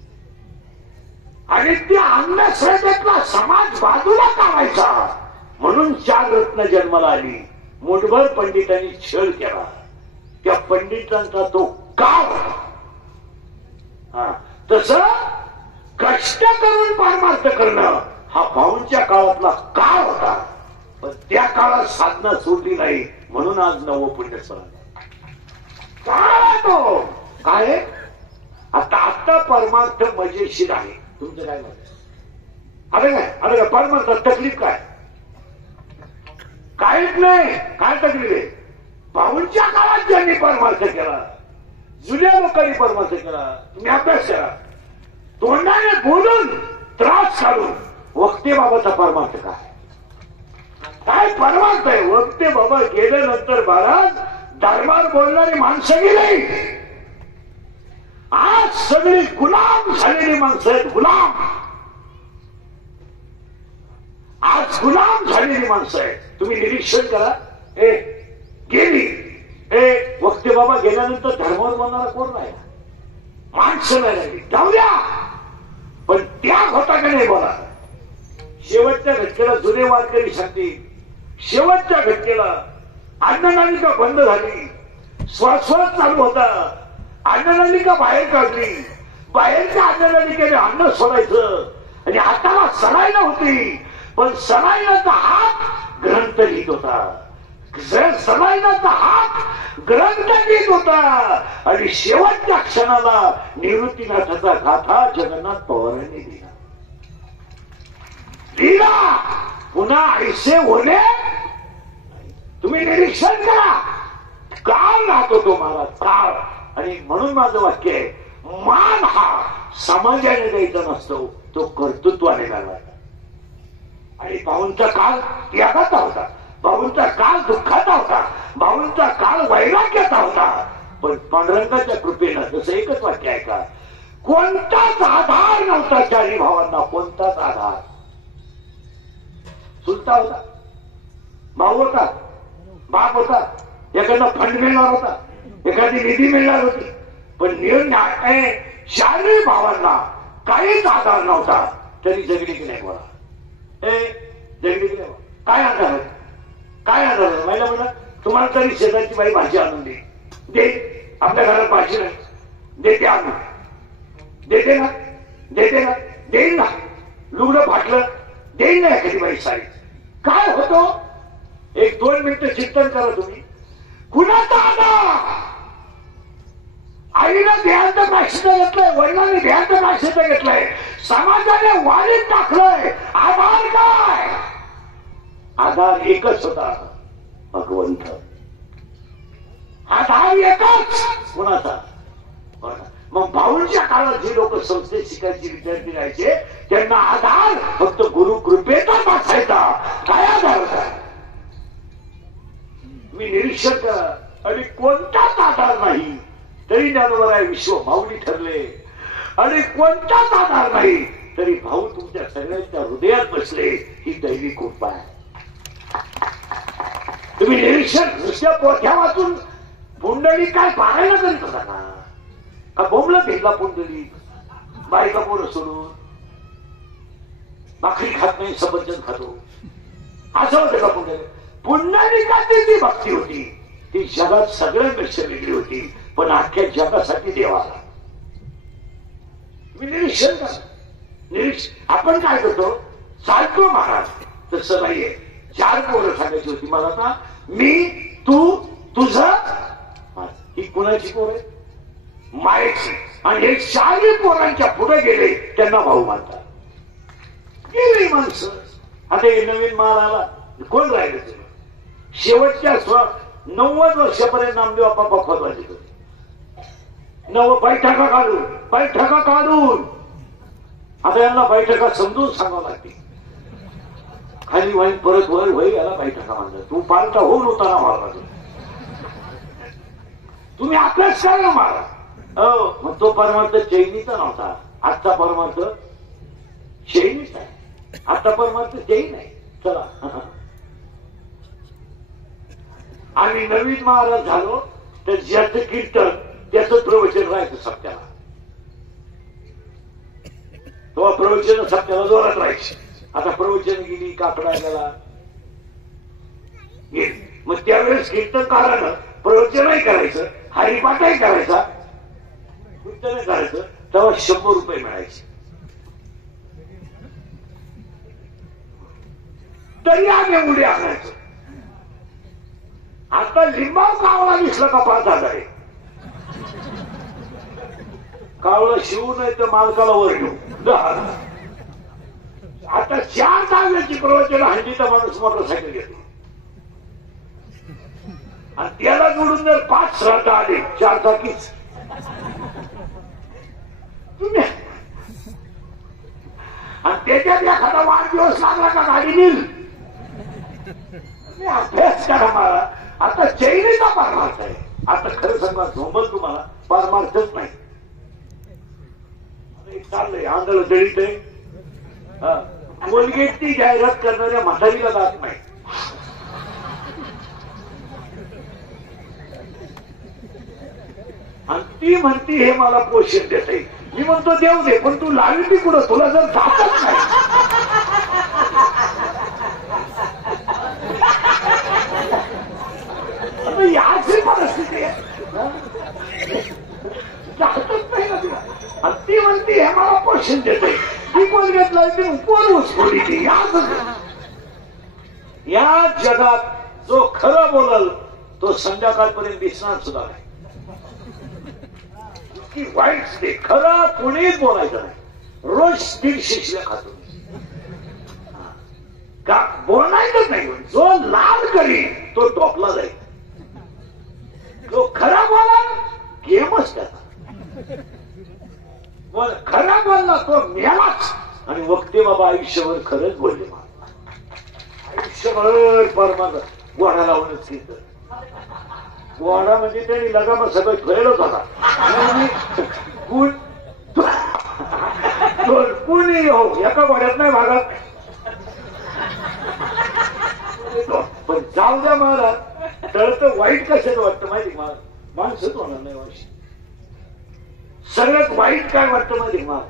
आणि त्या अंधश्रद्धेतला समाज बाजूला काढायचा म्हणून 4 रत्न जन्माला आली. मुठभर पंडितांनी छळ केला. त्या पंडितांचा तो काळ होता. तस कष्ट करून पारमार्थ करणं हा भाऊंच्या काळातला काळ होता. पण त्या काळात साधना सोडली नाही म्हणून आज 9 पुण्य स्मरण काळ तो काय. आता परमार्थ मजेशीर आहे. तुमचं काय मत? अरे काय परमार्थ तकलीफ काय? काहीच नाही. काय तकलीफ आहे? भाऊंच्या काळात ज्यांनी परमार्थ केला, जुन्या लोकांनी परमार्थ केला, तुम्ही अभ्यास करा. तोंडाने बोलून त्रास काढून वक्ते बाबाचा परमार्थ काय परमार्थ आहे? वक्ते बाबा गेल्यानंतर महाराज दरबार बोलणारी माणसं गेली. आज सगळी गुलाम झालेली माणसं आहेत. गुलाम आज गुलाम झालेली माणसं आहेत. तुम्ही निरीक्षण करा. गेली वक्ते बाबा गेल्यानंतर धर्मावर बोलणारा कोण नाही. माणसं नाही राहिली. जाऊ द्या, पण त्याग होता का नाही बोला. शेवटच्या घटकेला जुने वारकरी सांगतील, शेवटच्या घटकेला अन्ननालिका बंद झाली, श्वासोच्छ्वास चालू होता, अन्ननालिका बाहेर काढली, बाहेरच्या अन्ननालिकेने अन्न सोडायचं आणि हाताला सलाईन होती, पण सलाईनाचा हात ग्रंथ लिहित होता. सलाईनाचा हात ग्रंथ लिहित होता. आणि शेवटच्या क्षणाला निवृत्तीनाथाचा गाथा जगन्नाथ पवारांनी लिहिला. पुन्हा ऐसे होणे. तुम्ही निरीक्षण करा. काळ राहतो तो महाराज, काळ. आणि म्हणून माझं वाक्य आहे, मान हा समाजाने द्यायचा नसतो, तो कर्तृत्वाने घालवायचा. आणि भाऊंचा काळ त्यागाचा होता. भाऊंचा काळ दुःखाचा होता, भाऊंचा काळ वैराग्याचा होता. पण पांडुरंगाच्या कृपेनं जसं एकच वाक्य आहे का, कोणताच आधार नव्हता चारी भावांना, कोणताच आधार. चुलता होता, भाऊ होता, बाप होता, एखादा फंड मिळणार होता, एखादी निधी मिळणार होती, पण निर्णय चारी भावांना काहीच आधार नव्हता. तरी जगली की नाही बोला, जगली की नाही? काय आधार आहे? काय आधार आहे? महिला म्हणा तुम्हाला तरी शेजारची बाई भाजी आणून दे, आपल्या घरात भाजी नाही, देते आणून, देते ना, देते ना, देईन ना. लुगडं फाटलं देईन ना एखादी बाई साडी. काय होतो? 1-2 मिनिटं चिंतन करा तुम्ही. कुणाचा आधार? आईनं देहांत प्राश्चित्य घेतलंय, वडिलांनी देहांत प्राश्चित्य घेतलंय, समाजाने वाढीत टाकलंय. आधार काय? आधार एकच होता, भगवंत. आधार एकच. कोणाचा? मग भाऊंच्या काळात जे लोक संस्थेत शिकायचे विद्यार्थी राहायचे त्यांना आधार फक्त गुरु कृपेचा असायचा. काय आधार होता? मी निरीक्षण करा, आणि कोणताच आधार नाही तरी ज्ञानोबा आहे विश्व माऊली ठरले, आणि कोणताच आधार नाही तरी भाऊ तुमच्या सगळ्यांच्या हृदयात बसले. ही दैवी कृपा आहे. तुम्ही निरीक्षण नुसत्या पोथ्या वाचून पुंडली काय पाहायला करीत होता का बोंबला भेटला पुंडली? बायका पोरं सोडून भाकरी खात नाही, सफरचंद खातो, असं होतं का पुंडली? पुंडलिकाची जी भक्ती होती ती जगात सगळ्यांपेक्षा वेगळी होती, पण अख्ख्या जगासाठी देवाला. तुम्ही निरीक्षण करा. निरीक्षण आपण काय करतो? चालतो महाराज, तसं नाहीये. 4 पोरं सांगायची होती मला ना, मी, तू, तुझं. ही कुणाची पोर आहे? मायेची. आणि हे 4 पोरांच्या पुढे गेले त्यांना भाऊ मानतात. गेली माणसं. आता हे नवीन माल आला, कोण राहिलं तुला? शेवटच्या 90 वर्षापर्यंत नामदेव बाप्पा फतवायचे होते. बैठका काढून आता यांना बैठका समजून सांगावं लागते. खाली वाईन परत वर होई, याला बैठका मानतात. तू पालटा होऊन होता ना महाराज, तुम्ही अभ्यास करा ना महाराज. मग तो परमार्थ चैनीचा नव्हता, आजचा परमार्थ चैनीचा आहे. आता परमार्थ जैन आहे. चला आम्ही नवीन महाराज झालो तर ज्याचं कीर्तन त्याचं प्रवचन राहायचं सत्याला. तेव्हा प्रवचन सत्याला जोरात राहायचे. आता प्रवचन गेली, काकडा गेला, मग त्यावेळेस कीर्तनकारानं प्रवचनही करायचं, हरिपाठही करायचा, कीर्तनही करायचं, तेव्हा 100 रुपये मिळायचे. तरी आम्ही उडी आणायचो. आता लिंबाव कावळा दिसला का 5,000 आहे. कावळा शिवू नाही तर मालकाला वर घेऊ 10,000. आता 4 तासाची प्रवचन हंडीचा माणूस मोटरसायकल घेतो, आणि त्याला जोडून जर 5 श्राद्ध आले 4 चाकीच, तुम्ही आणि त्याच्यात एखादा वाढदिवस लागला का गाडी नेल. अभ्यास करा मला. आता चैनीचा परमार्थ आहे. आता खरं सांगा, झोंबल तुम्हाला परमार्थच नाही. चाललंय आंधळ दळीत आहे. कोलगेटची जाहिरात करणाऱ्या म्हातारीला जात नाही. आणि ती म्हणती हे मला पोषण देत आहे. मी म्हणतो देऊ दे, पण तू लावी ती कुठं? तुला जर जातच नाही. याची परिस्थिती आहे, जातच नाही ना तुला. आणि ती म्हणती हे मला पोषण देते. ती कोलगेटला ती उपवरच खोली ती. या जगात जो खरं बोलल तो संध्याकाळपर्यंत दिसणार सुद्धा नाही. की वाईट ते खरं कोणीच बोलायचं नाही. रोज 1.5 शिशल्या खातो का बोलायचंच नाही. जो लाल करीन तो टॉपला जाईल. जो खरा बोला गेमच त्याचा. खरा बोलला तो मेलाच. आणि वक्ते बाबा आयुष्यभर खरंच बोलले. आयुष्यभर परमार्थ गोडा लावूनच कीर्तन. गोडा म्हणजे त्यांनी लगाम सगळं खेळत होता. कुणी हो एका गोड्यात नाही भागात. पण जाऊ द्या मला तळतं वाईट कशाच वाटतं माहिती मला, माणसंच होणार नाही वर्ष. सगळ्यात वाईट काय वाटतं माहिती मला,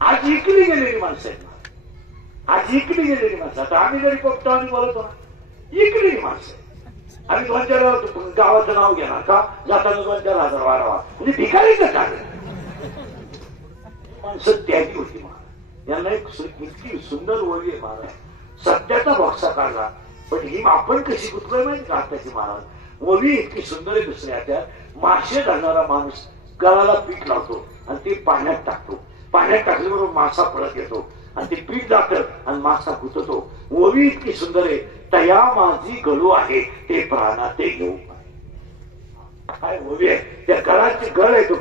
आज इकली गेलेली माणसं आहेत. आज इकली गेलेली माणसं. आता आम्ही जरी बघतो आणि बोलतो ना, इकलेली माणसं. आम्ही 2-4 गावाचं नाव घेणार का, जाताना 2-4 हजार वाढवा म्हणजे भिकारीचं काय माणसं त्यागी होती महाराज. यांना एक इतकी सुंदर ओळी आहे महाराज. सत्याचा बॉक्सा काढला पण ही आपण कशी गुतलोय माहिती का आत्ताची महाराज. ओळी इतकी सुंदर आहे. दुसऱ्या त्यात मासे धरणारा माणूस गळाला पीठ लावतो आणि ते पाण्यात टाकतो. पाण्यात टाकल्याबरोबर मासा पळत येतो आणि ते पीठ जातं आणि मासा गुततो. ओवी इतकी सुंदर आहे. तया माझी गळू आहे ते प्राणाते घेऊ. काय ओवी आहे, त्या गळाची गळ आहे, तो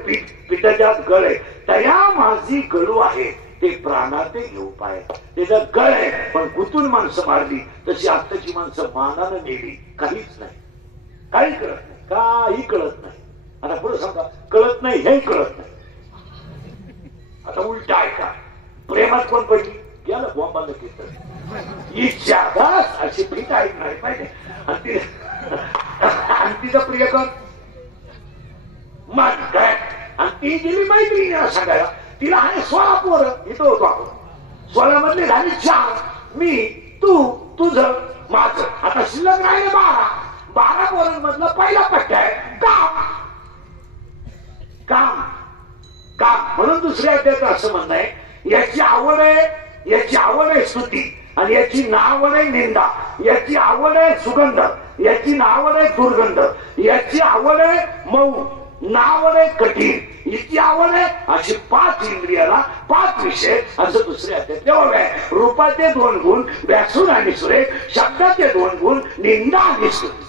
पिठाच्या गळ आहे. तया माझी गळू आहे ते प्राणाते घेऊ पाय. त्याचा गळ आहे पण गुतून माणसं मारली तशी आत्ताची माणसं मानानं नेली. काहीच नाही, काही कळत नाही, काही कळत नाही. आता पुढे सांगा, कळत नाही हे कळत नाही. आता उलट ऐका, प्रेमात कोण पडली गेलं बॉम्बाला कीर्तन इच्छा अशी भीत ऐकणार पाहिजे. आणि तिचं प्रियकर माझ काय आणि ती गेली मैत्रिणीला सांगायला. तिला आहे 16 पोरं. इथं होतो आपण. 16 मधले झाले 4. मी, तू, तुझं, माझं. आता शिल्लक राहिले 12. 12 पोरांमधला पहिला पट्टा आहे काम. काम काम म्हणून दुसऱ्या अध्यायात असं म्हणणं आहे, याची आवड आहे, याची आवड आहे स्तुती आणि याची नावड आहे निंदा. याची आवड आहे सुगंध, याची नावड आहे दुर्गंध. याची आवड आहे मऊ, नावड आहे कठीण. हिची आवड आहे अशी 5 इंद्रियाला 5 विषय. असं दुसऱ्या अध्यायात तेव्हा आहे. रूपाचे 2 गुण व्यासून आणि सुरेख, शब्दाचे 2 गुण निंदा आणि स्तुती.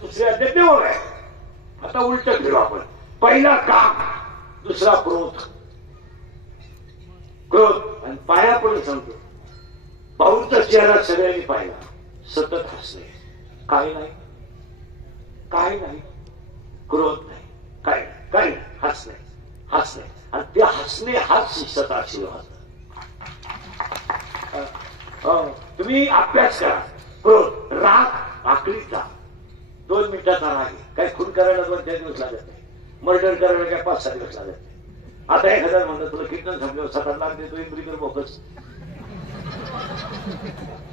दुसऱ्या अध्यायात तेव्हा आहे. आता उलट फिरू आपण. पहिला काम, दुसरा क्रोध. क्रोध आणि पाया पडून सांगतो, भाऊचा चेहरा सगळ्यांनी पाहिला. सतत हसणे, काही नाही, काही नाही, क्रोध नाही, काही नाही, काही नाही, हसणे, हसणे. आणि ते हसणे हाच शिक्षक आशीर्वाद. तुम्ही अभ्यास करा. क्रोध, राग आकलीचा 2 मिनिटाचा राग आहे. काही खून करायला 2-4 दिवस लागत नाही. मर्डर करायला काय 5-6 दिवस लागत नाही. आता 1000 म्हणतात तुला कीर्तन समजावं 7 लाख देतो इंद्रिकर बोकस.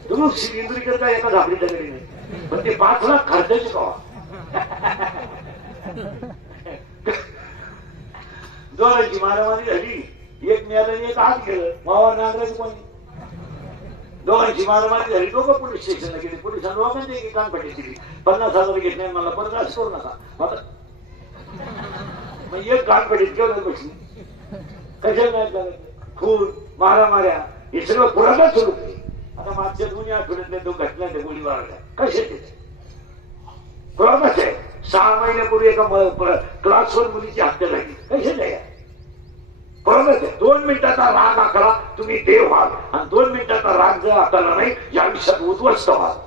तुम्ही इंद्रिकर काय एका झापडीच्या घरी नाही, पण ते 5 लाख खर्चाचे कवा. दोघांची मारामारी झाली. एक मिळालं आणि एक आत गेलं. मावा नांगरायचं कोणी. दोघांची मारामारी झाली. दोघं पोलीस स्टेशनला गेले. पोलिसांना लोकांची कानपट्टी दिली. 50,000 घेतले. मला परत असं करू नका. मग एक कानपट्टीत केवढं बसली. कशाला नाही लागत. खून मारामाऱ्या हे सगळं पुरातच सुरू केली. आता मागच्या 2 आठवड्यातल्या 2 घटना त्या गोळीबाराच्या कशा तिथे पुरातच आहे. 6 महिन्यापूर्वी एका क्लासवर मुलीची हत्या झाली. कशा द्या पुरातच आहे. 2 मिनिटाचा राग आखला तुम्ही देव व्हाल आणि 2 मिनिटाचा राग जर आखला नाही या आयुष्यात उद्ध्वस्त व्हाल.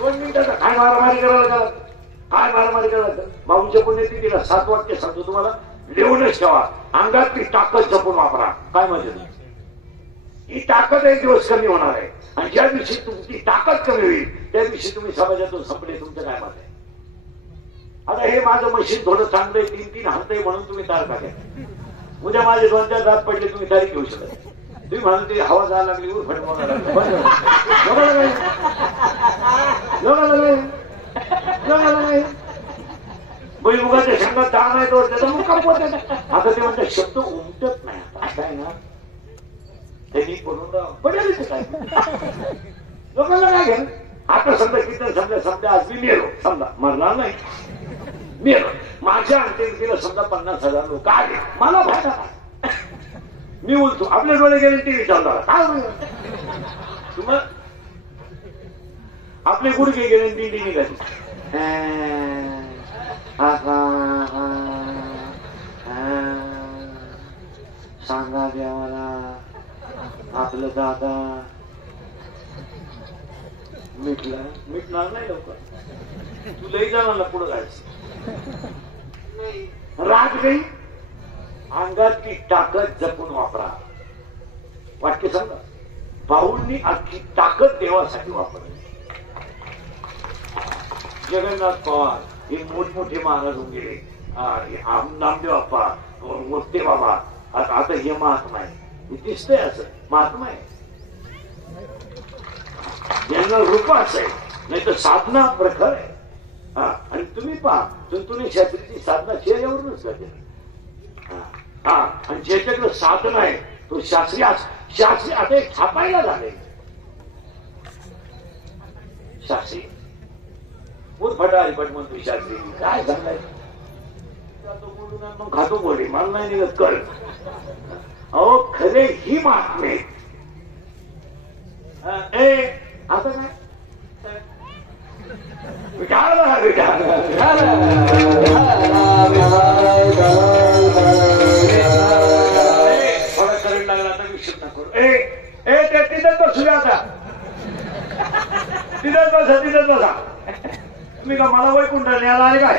2 मिनिटाचा काय मारामारी करायला लागला, काय मारामारी करायला. भाऊंच्या पुण्यतिथीला 7 वाक्य सांगतो तुम्हाला, लिहूनच ठेवा. अंगातली ताकद जपून वापरा. काय म्हणजे ही ताकद एक दिवस कमी होणार आहे आणि ज्या दिवशी तुमची ताकद कमी होईल त्या दिवशी तुम्ही समाजातून संपले. तुमचं काय मत आहे. आता हे माझं मशीन थोडं चांगलं आहे, 3-3 हात आहे म्हणून तुम्ही तार टाका. उद्या माझे 2-4 दात पडले तुम्ही तारीख घेऊ शकत. तुम्ही म्हणून ते हवा जायला लागली भुईमुगाच्या शेंगात दाण आहे तो त्याचा मुक्काम होत. आता ते म्हणतात शब्द उमटत नाही. आता असं आहे ना, त्यांनी पडून पडेल काय लोकांना काय घ्या. आता समजा किती समजा आज मी मेलो, समजा मरणार नाही, मेलो. माझ्या अंत्यविधीला समजा 50,000 लोक आले. मला फायदा काय. मी बोलतो आपले डोळे गेले टीव्ही चालणार काय तुम्हाला. आपले गुडघे गेले दिंडी निघाली. सांगा देवाला आपलं दादा मिटणार नाही लवकर. तू लई जाणार पुढे जायचं. राग नाही, अंगातली ताकद जपून वापरा. वाक्य सांगा. भाऊंनी अख्खी ताकद देवासाठी वापरली. जगन्नाथ पवार हे मोठमोठे महाराज होऊन गेले. नामदेव बाप्पा, मोठे बाबा, आता हे महात्मा आहे. दिसतंय असं महात्मा आहे. यांना रूप असं आहे, नाही तर साधना प्रखर आहे. आणि तुम्ही पहा, तुमची शास्त्रीची साधना चेहऱ्यावरूनच करते. आणि ज्याच्याकडे साधना आहे तो शास्त्री आता एक छापायला झाले. शास्त्री फटा हरिपट म्हणतो. शास्त्री काय सांगाय मग खातो बोले मला नाही निघत कर. अहो खरे ही महात्मे. आता काय करंट लागला आता विषय नको. ते तिथंच बसूया. आता तिथंच बसा. तुम्ही का मला वैकुंठ न्यायला आले काय?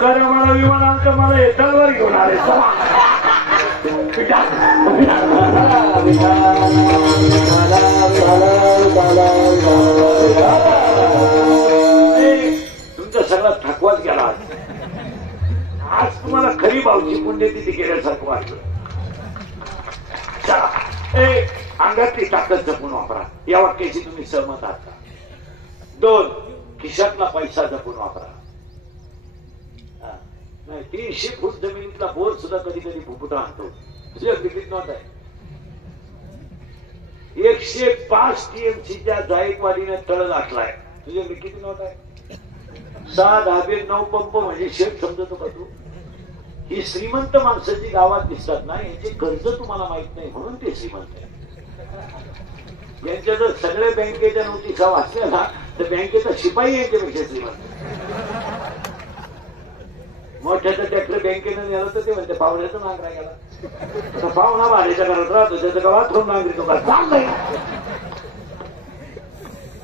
कर मला विमानांचं मला हेतलवर घेऊन आले. तुमचा सगळा थकवाच गेला. आज तुम्हाला खरी भाऊची पुण्यतिथी केल्यासारखं वाटलं. अंगातली ताकद जपून वापरा. या वाक्याशी तुम्ही सहमत आहात का? 2, खिशातला पैसा जपून वापरा. नाही 300 फूट जमिनीतला बोर सुद्धा कधी कधी फुफुटा आणतो. तुझ्या कितीत नोट आहे? 105 TMCच्या जायकवाडीने तळ गाठलाय. तुझ्या किती नोट आहे? 6 धाबे 9 पंप म्हणजे शेत समजतो का तू? ही श्रीमंत माणसाची गावात दिसतात ना, यांचे कर्ज तुम्हाला माहित नाही म्हणून ते श्रीमंत आहे. यांच्या जर सगळ्या बँकेच्या नोटिसा वाचल्या ना तर बँकेचा शिपाई यांच्यापेक्षा श्रीमंत. मोठ्याचा ट्रॅक्टर बँकेनं नेलं तर ते म्हणते पाहुण्याचं नांगरा गेला. पाहुणा भाड्याच्या घरात राहतो, त्याच्या गावात थोडं नांगरी तो का चाललंय.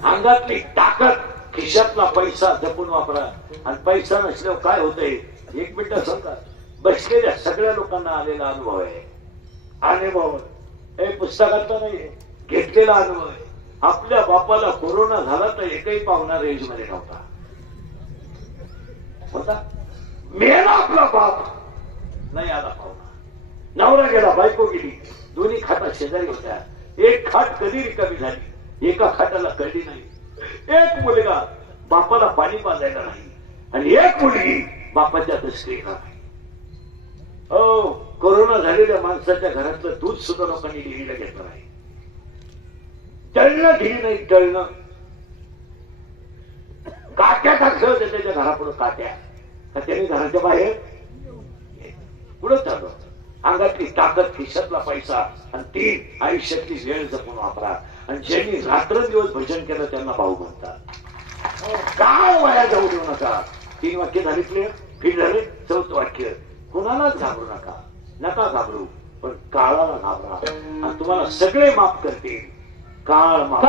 अंगातली ताकद, खिशातला पैसा जपून वापरा. आणि पैसा नसल्यावर काय होतंय? 1 मिनिट सांगा. बसलेल्या सगळ्या लोकांना आलेला अनुभव आहे. अनुभव हे पुस्तकातला नाही, घेतलेला अनुभव आहे. आपल्या बापाला कोरोना झाला तर एकही पाहुणा रेंज मध्ये नव्हता. होता मेला आपला बाप, नाही आला पाहुणा. नवरा गेला, बायको गेली. दोन्ही खाटा शेजारी होत्या. एक खाट कधी रिकामी झाली, एका खाटाला कळली नाही. एक मुलगा बापाला पाणी पाजायला नाही आणि एक मुलगी बापाच्या दशकेला नाही. हो, कोरोना झालेल्या माणसाच्या घरातलं दूध सुद्धा लोकांनी डेअरीला घेतलं नाही. तळणं ढिली नाही, तळणं काट्या टाकलं होत्या त्याच्या घरापुढं. काट्या का त्याने घराच्या बाहेर पुढे चालू. अंगातली ताकद, खिशातला पैसा आणि 3 आयुष्यातली वेळ जपून वापरा. आणि ज्यांनी रात्रंदिवस भजन केलं त्यांना भाऊ म्हणतात. काय वाया जाऊ देऊ नका. 3 वाक्य झाली क्लिअर, फिट झाले. 4थं वाक्य, कुणालाच घाबरू नका. नका घाबरू, पण काळाला घाबरा आणि तुम्हाला सगळे माफ करतील. काळ माफ.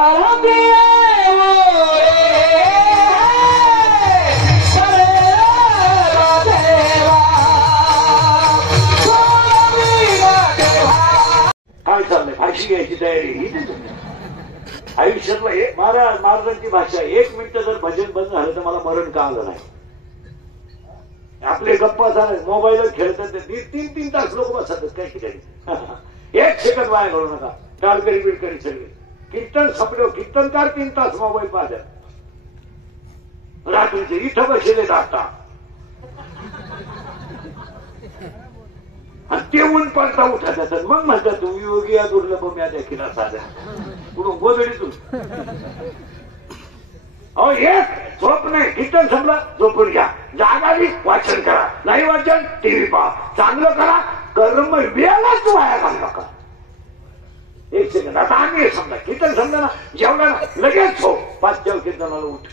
काय चाललंय? फाशी घ्यायची तयारी. आयुष्यातला महाराजांची भाषा. 1 मिनिट जर भजन बंद झालं तर मला मरण का आलं नाही. आपले गप्पा झाले, मोबाईल खेळतात. 3-3 तास लोक बसतात काही ठिकाणी. 1 सेकंद वाया घालू नका. टाळकरी बिडकरी सगळे. कीर्तन संपलो, कीर्तनकार 3 तास मोबाईल पाहतात. रात्रीचे इथं बसले आता आणि ते ऊन पडता उठा जातात. मग म्हणतात तू योगी या दुर्लभ म्या देखील साध्या कुठून गोदडीतून. अहो एक झोप नाही. कीर्तन संपला, झोपून घ्या. जागावी वाचन करा. नाही वाचन टीव्ही पहा. चांगलं करा. कर्म वेळाच वाया घालू नका. 1 सेकंद. आता आम्ही समजा कीर्तन समजा ना, जेवढा ना लगेच झोप. 5च्या कीर्तनाला उठ.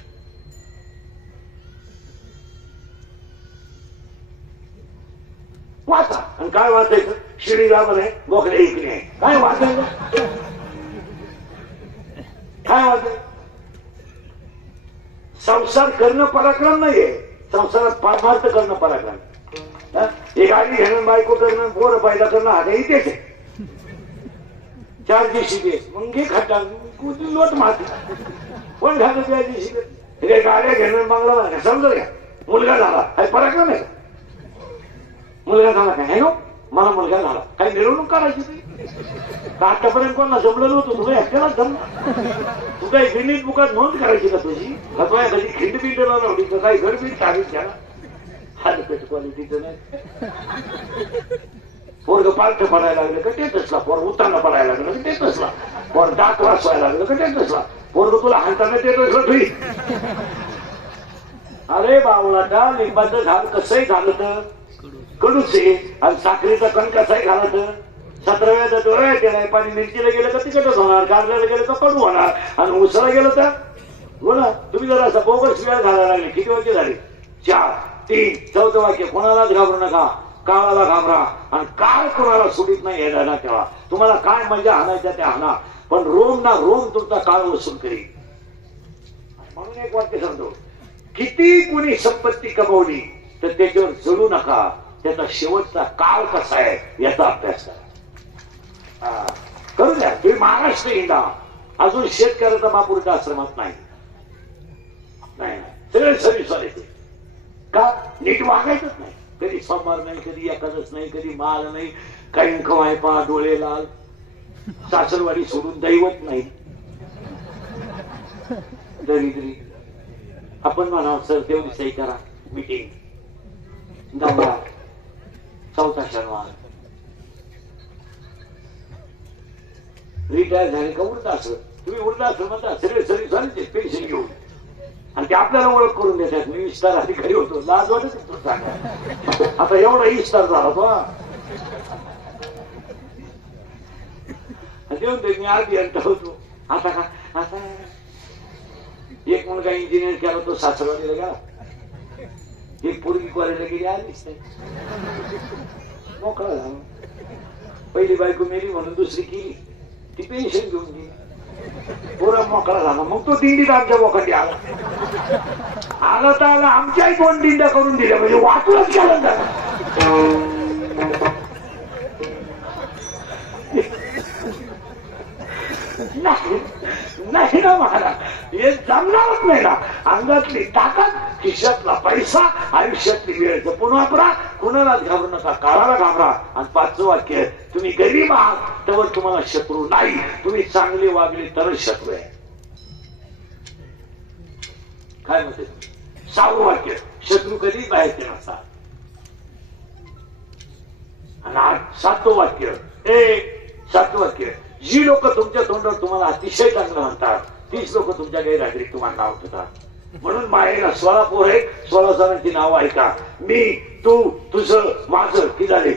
वाचा. आणि काय वाचायचं? शिडीराबर आहे, बोकडे इकडे आहे. काय वाचायचं? काय वाचायचं? संसार करणं पराक्रम नाहीये, संसारात पारमार्थ करणं पराक्रम. हे गाडी घेणं, बायको करणं, पोरं पैदा करणं हा काही तेच आहे. 4 दिवशी मग घे खाटा लोट माती कोण घालत 4 दिवशी हे गाड्या घेणं, बंगला बांधणं. समजा घ्या, मुलगा झाला काय पराक्रम आहे? मुलगा झाला काय आहे ना, मला मुलगा झाला काही मिरवणूक करायची ती. आतापर्यंत कोणाला जमलं नव्हतं, तुला एकट्यालाच जमलं. तू काही गिनीज बुकात नोंद करायची का तुझी? खतवाय कधी खिंडबिंड लावली तर काही घरबीड तारीख घ्या हालपेट क्वालिटीचं नाही. पोरग पालथ पडायला लागलं का टेटसला, पोर उताना पडायला लागलं का टेटसला, पोर दात वाचवायला लागलं का टेटसला, पोरग तुला हाताने टेटसला ठुई. अरे बावळाटा, लिंबाचं झाड कसंही झालं तर कडूच आहे, आणि साखरेचा कण कसाही झाला तर 17व्या डोळ्या केलाय. पाणी मिरचीला गेलं का तिकटच होणार, कारल्याला गेलं तर कडू होणार, आणि उसाला गेलं तर बोला. तुम्ही जरा असं बोगस वेळ घालायला लागले. किती वाक्य झाले? 4, 3, 4 वाक्य. कोणालाच घाबरू नका, काळाला घाबरा, आणि काळ कोणाला सुटीत नाही यायला तेव्हा. तुम्हाला काय मजा हाणायच्या त्या हाना, पण रोम ना रोम तुमचा काळ वसूल करी. म्हणून एक वाक्य सांगतो, किती कुणी संपत्ती कमवली तर त्याच्यावर जळू नका, त्याचा शेवटचा काळ कसा आहे याचा अभ्यास करा. करू द्या. तुम्ही महाराष्ट्र हिंदा, अजून शेतकऱ्याचा बापूरच्या आश्रमात नाही. सगळे सर्विस वाले का नीट वागायचंच नाही. कधी सोमवार नाही, कधी एखादच नाही, कधी माल नाही, काही खवायपा, डोळे लाल, सासरवाडी सोडून दैवत नाही. दरिद्री आपण म्हणा सर तेवढी सही करा, मीटिंग दौरा, 4था शनिवार, रिटायर झाले का वृद्धाश्रम. तुम्ही वृद्धाश्रमात सगळे सर्विस वाले पेन्शन घेऊन, आणि ते आपल्याला ओळख करून देतात. मी विस्तार अधिकारी होतो, लाज वाटत होतो. आता एवढा विस्तार झाला तो देऊन दे. मी आधी अंत होतो. आता का आता एक मुलगा इंजिनियर केला, तो सासरवाडीला गेला. एक पोरगी कॉलेजला गेली, आलीच नाही, मोकळा झाला. पहिली बायको मेली म्हणून दुसरी केली, ती पेन्शन घेऊन गेली, पोरा मोकळा झाला. मग तो दिंडीत आमच्या मोकाटी आला. आला तर आला, आमच्याही 2 दिंड्या करून दिल्या, म्हणजे वाटूनच केलं झालं. नाही ना महाराज, हे जमणारच नाही ना. अंगातली ताकद, खिशातला पैसा, आयुष्यातली वेळ जपून वापरा. कुणालाच घाबरू नका, काळाला घाबरा. आणि 5चं वाक्य, तुम्ही गरीब आहात तर तुम्हाला शत्रू नाही, तुम्ही चांगले वागले तरच शत्रू आहे. काय म्हणते? 6वं वाक्य, शत्रू कधीच बाहेरचे नसतात. आणि 7वं वाक्य, 7वं वाक्य, जी लोक तुमच्या तोंडावर तुम्हाला अतिशय चांगलं म्हणतात, तीच लोक तुमच्या गैरहजेरीत तुम्हाला नाव ठेवतात. म्हणून मायेला 16 पोर आहेत, 16 जणांची नाव ऐका. मी, तू, तुझं, माझं. किती झाले?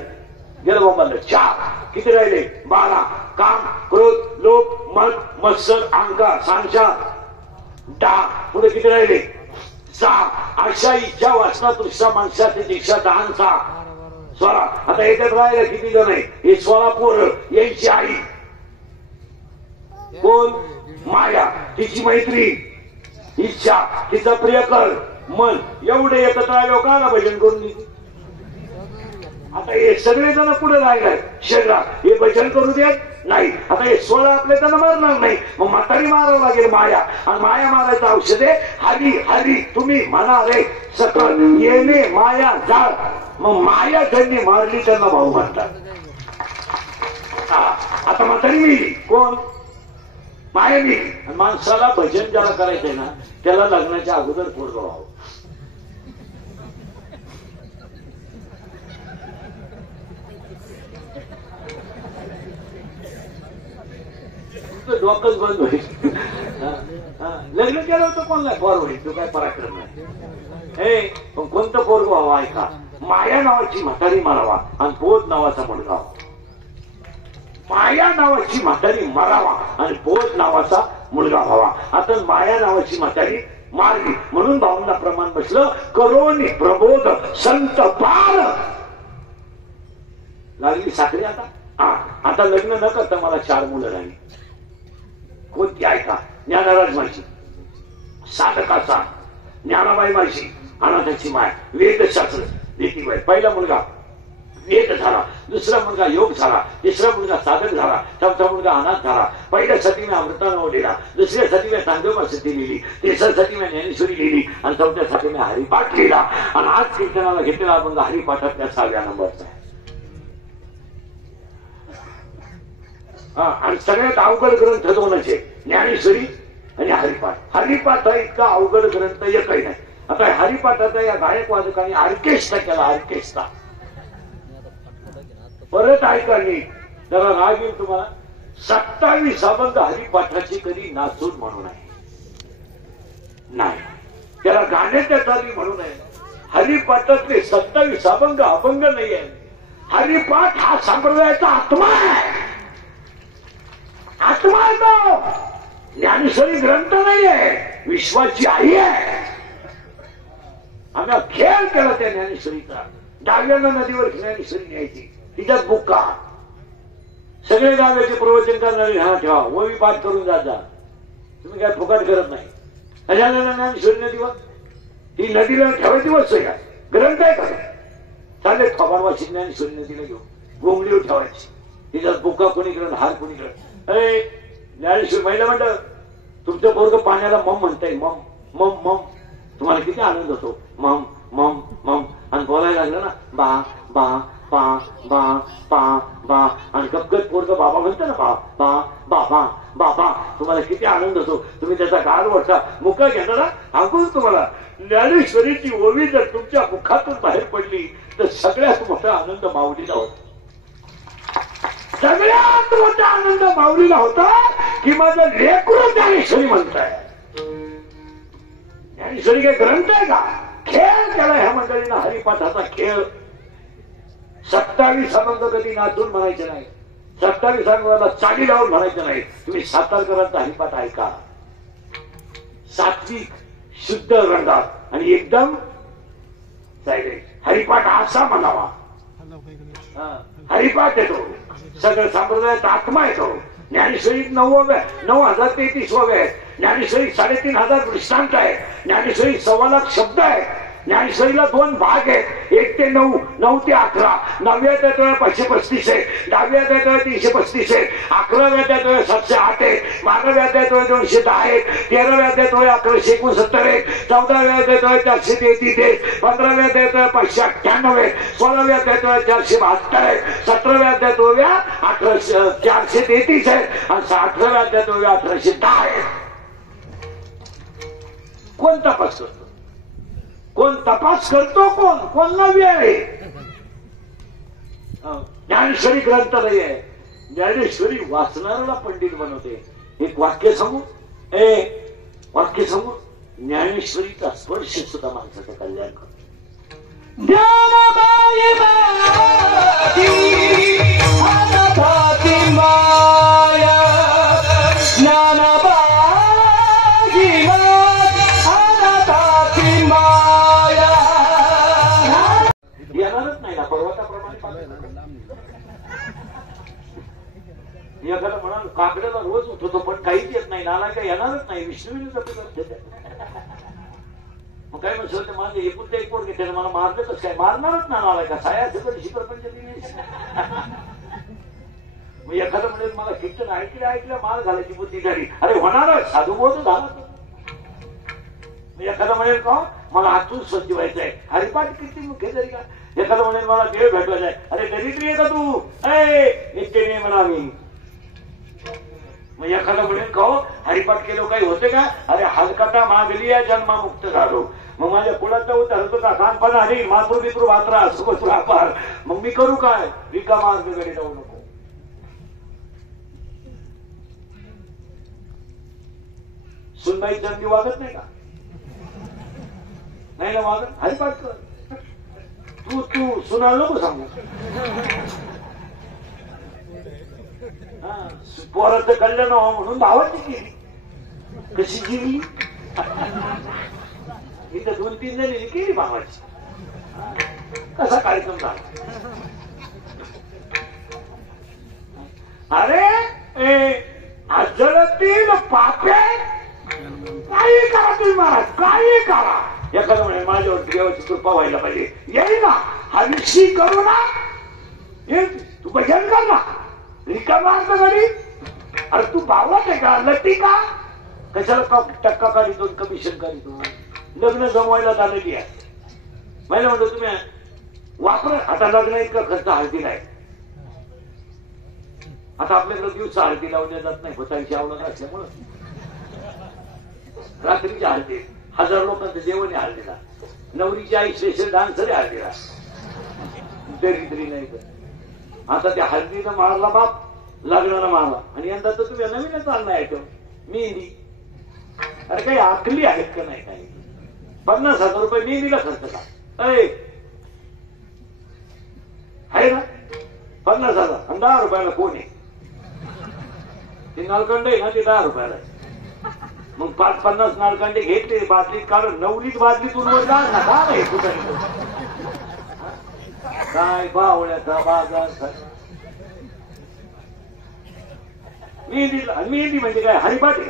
गेलं बाबाला 4. किती राहिले? 12. काम, क्रोध, लोभ, मद, मत्सर, अहंकार, सांशा, डाग. पुढे किती राहिले? 6. आशा, इच्छा, वासना, तृष्णा, माणसाची दीक्षा, दहानचा 16. आता याच्यात राहिलं किती जण आहे? हे 16 पोरं, यांची आई कोण? माया, तिची मैत्री, इच्छा, तिचा प्रियकर, मन. एवढे येतात लोकांना भजन करून दिली. आता हे सगळे जण पुढे राहिलाय शरीरात, हे भजन करू देत नाही. आता हे 16 आपले त्यांना मारणार नाही, मग म्हातारी मारावं लागेल माया. आणि माया मारायचं औषध आहे हरी. हरी तुम्ही म्हणाले सकल येणे माया जाळ. मग माया ज्यांनी मारली त्यांना भाऊ म्हणतात. आता म्हातारी मिळली कोण? माया मिळली. माणसाला भजन ज्याला करायचंय ना, त्याला लग्नाच्या अगोदर पोरगं व्हावं. डोकंच बंद होईल. लग्न केलं होतं कोणला पोर होईल, तो काय पराक्रम नाही. पण कोणतं पोरग व्हावं ऐका. माया नावाची म्हातारी मारावा आणि बोध नावाचा मुलगा. माया नावाची म्हातारी मारावा आणि बोध नावाचा मुलगा व्हावा. आता माया नावाची म्हातारी मारली म्हणून भावना प्रमाण बसलं. करोनी प्रबोध संत बाळ. लागली साखरी आता लग्न न करता मला 4 मुलं राहिली. कोणती ऐका? ज्ञानराज माझी, साधकाचा ज्ञानाबाई माझी, अनाथाची माय, वेदशास्त्र रीतीबाई. पहिला मुलगा वेद झाला, दुसरा मुलगा योग झाला, तिसरा मुलगा साधक झाला, चौथा मुलगा अनाथ झाला. पहिल्या सती मी अमृतानं लिहिला, दुसऱ्या सती मी चांदोबा सती लिहिली, तिसऱ्या सती मी ज्ञानेश्वरी लिहिली आणि चौथ्या सती मी हरिपाठ लिहिला. आणि आज कीर्तनाला घेतलेला अभंग हरिपाठातल्या 6व्या नंबरचा आहे. आणि सगळ्यात अवघड ग्रंथ 2च आहे, ज्ञानेश्वरी आणि हरिपाठ. हरिपाठ हा इतका अवघड ग्रंथ एकही नाही. आता हरिपाठाचा या गायक वादकांनी ऑर्केस्ट्रा केला, ऑर्केस्ट्रा. परत ऐका नीट, जरा राग येईल तुम्हाला. 27 अभंग हरिपाठाची कधी नाचून म्हणून आहे नाही, त्याला गाण्याच्या चाली म्हणून आहे. हरिपाठातले 27 अभंग नाही आहे. हरिपाठ हा संप्रदायाचा आत्मा आहे, आत्मा आहे तो. ज्ञानेश्वरी ग्रंथ नाही आहे, विश्वाची आई आहे. आम्ही खेळ केला त्या ज्ञानेश्वरीचा. डाव्याला नदीवर ज्ञानेश्वरी न्यायची, तिच्यात बुक्का. सगळे गाव्याचे प्रवचन करणारे हा ठेवा, ओवी पाठ करून जात जा, तुम्ही काय फुकट करत नाही. ज्ञानेश्वरी नदीवर ती नदीला ठेवायची वस्तू आहे, ग्रंथ आहे का? चालेल खबारवाची ज्ञानेश्वरी नदीला घेऊन गोंगडीवर ठेवायची, तिच्यात बुक्का कोणी करत, हार कोणी करत. अरे ज्ञानेश्वरी महिला म्हणतात, तुमचं पोरग पाण्याला मम म्हणताय, मम मम मम. तुम्हाला किती आनंद होतो, मम मम मम. आणि बोलायला लागलं ना, बा बा पा बा पा बा. आणि गपगत पोरग बाबा म्हणतं ना, बा बा बाबा बाबा. तुम्हाला किती आनंद होतो, तुम्ही त्याचा गाल वरचा मुका घेता ना. अगोदर तुम्हाला ज्ञानेश्वरीची ओवी जर तुमच्या मुखातून बाहेर पडली तर सगळ्यात मोठा आनंद माऊलीला होता. सगळ्यात मोठा आनंद माऊलीला होता की माझं लेकरू ज्ञानेश्वरी म्हणताय. ज्ञानेश्वरी काय ग्रंथ आहे का? खेळ केला ह्या मंडळीनं, हरिपाठाचा खेळ. 27 अभंग कधी नाचून म्हणायचे नाही, 27 अभंगाला चाली लावून म्हणायचं नाही. तुम्ही सातारकरांचा हरिपाठ ऐका, सात्विक शुद्ध रंगात आणि एकदम सायलेंट. हरिपाठ असा म्हणावा, हरिपाठ येतो, सगळं संप्रदायात आत्मा येतो. ज्ञानेश्वरी 9,033 आहे. ज्ञानेश्वरी 3,500 दृष्टांत आहे. ज्ञानेश्वरी 1,15,00,000 शब्द आहे. ज्ञानेश्वरीला 2 भाग आहेत, 1 ते 9, 9 ते 11. 9व्या अध्यायात 535 आहे, 10व्या अध्यायात 335 आहे, 11व्या अध्यायात 708 आहे, 12व्या अध्यायात 210 आहे, 13व्या अध्यायात 1169 आहे, 14व्या अध्यायात 433 आहे, 15व्या अध्यायात 598 आहे, 16व्या अध्यायात 472 आहे, 17व्या अध्यायात 433 आहे आणि 18व्या अध्यायात 1810 आहे. कोण तपास करतो? कोण तपास करतो? कोण नव्हे आहे. ज्ञानेश्वरी ग्रंथ नाही आहे, ज्ञानेश्वरी वाचणाऱ्याला पंडित बनवते. एक वाक्य सांगू, वाक्य सांगू, ज्ञानेश्वरीचा स्पर्श सुद्धा माणसाचं कल्याण करतो. ज्ञानाबाई माया, ज्ञानाबाई येणारच नाही ना पर्वताप्रमाणे. एखादा म्हणाल काकड्याला रोज उठवतो पण काहीच येत नाही, नाला काय येणारच नाही. विष्णूने मग काय म्हणतो, माझं एकुलता एक पोर घेते, मला मारलं कसं काय? मारणारच ना नाला का? साया शिकरपंच. मग एखादं म्हणजे मला कीर्तन ऐकलं माल घालायची बुद्धी झाली. अरे होणारच, साधू बोध झाला. एखादा म्हणेल का मला आतून स्वच्छ व्हायचंय, हरिपाठ किती मुख्य जरी का. एखादा म्हणेल मला देव भेटवायचा आहे, अरे दरिद्री आहे का तू? नित्य नाही म्हणा मी. मग एखादा म्हणेल का हरिपाठ केलं काही होते का? अरे हलकटा मागली या जन्मामुक्त झालो. मग माझ्या कुळाचा उतार होतो का? कानपणा आली, मातृ पितृ वात्रा सुभद्र अपार. मग मी करू काय? रिका मार्ग घरी जाऊ नको. सुनबाई चंदी वागत नाही का? नाही ना वागत. हरिपाठ कर. तू सुनाल नको सांगू. पोराचं कल्याण व्हावं म्हणून भावाची केली. कशी केली? इथं 2-3 जणी केली भावाची. कसा कार्यक्रम झाला? अरे जळतील पापे काही करा तुम्ही महाराज, काही करा. एखादं म्हणे माझ्यावरती देवाची कृपा व्हायला पाहिजे, येईल ना. हलशी करू ना, तू भजन कर ना, रिकामा अर्थ घडी. अरे तू बावळट आहे का, लट्टी का, कशाला टक्का काढितो, कमिशन काढितो. लग्न जमवायला झालेली आहे. मला म्हणतो तुम्ही वापर. आता लग्न इतका खर्च हळदी नाही. आता आपल्याकडे दिवस हळदी लावल्या जात नाही, होताची आवडत असल्यामुळं. रात्रीच्या हळदी 1000 लोकांचं जेवण आहे हळदीला. नवरीची आई स्पेशल डान्सर आहे हळदीला, दरिद्री नाही तर. आता त्या हळदीनं मारला बाप, लग्नाला मारला. आणि यंदा तर तुम्ही नवीनच आणलाय आयटम मेहंदी. अरे काही आखली आहेत का नाही, काही 50,000 रुपये मेहंदीला खर्च का आहे ना. 50,000 आणि 10 रुपयाला कोण आहे. ते नालकंड आहे ना, ते 10 रुपयाला. मग 50 नालकंडे घेतले, बादलीत काढून, नवरीच बादलीतून वर जा ना. काय बावळ्याचा बाजार. मेहंदी म्हणजे काय, हरिपाठ आहे.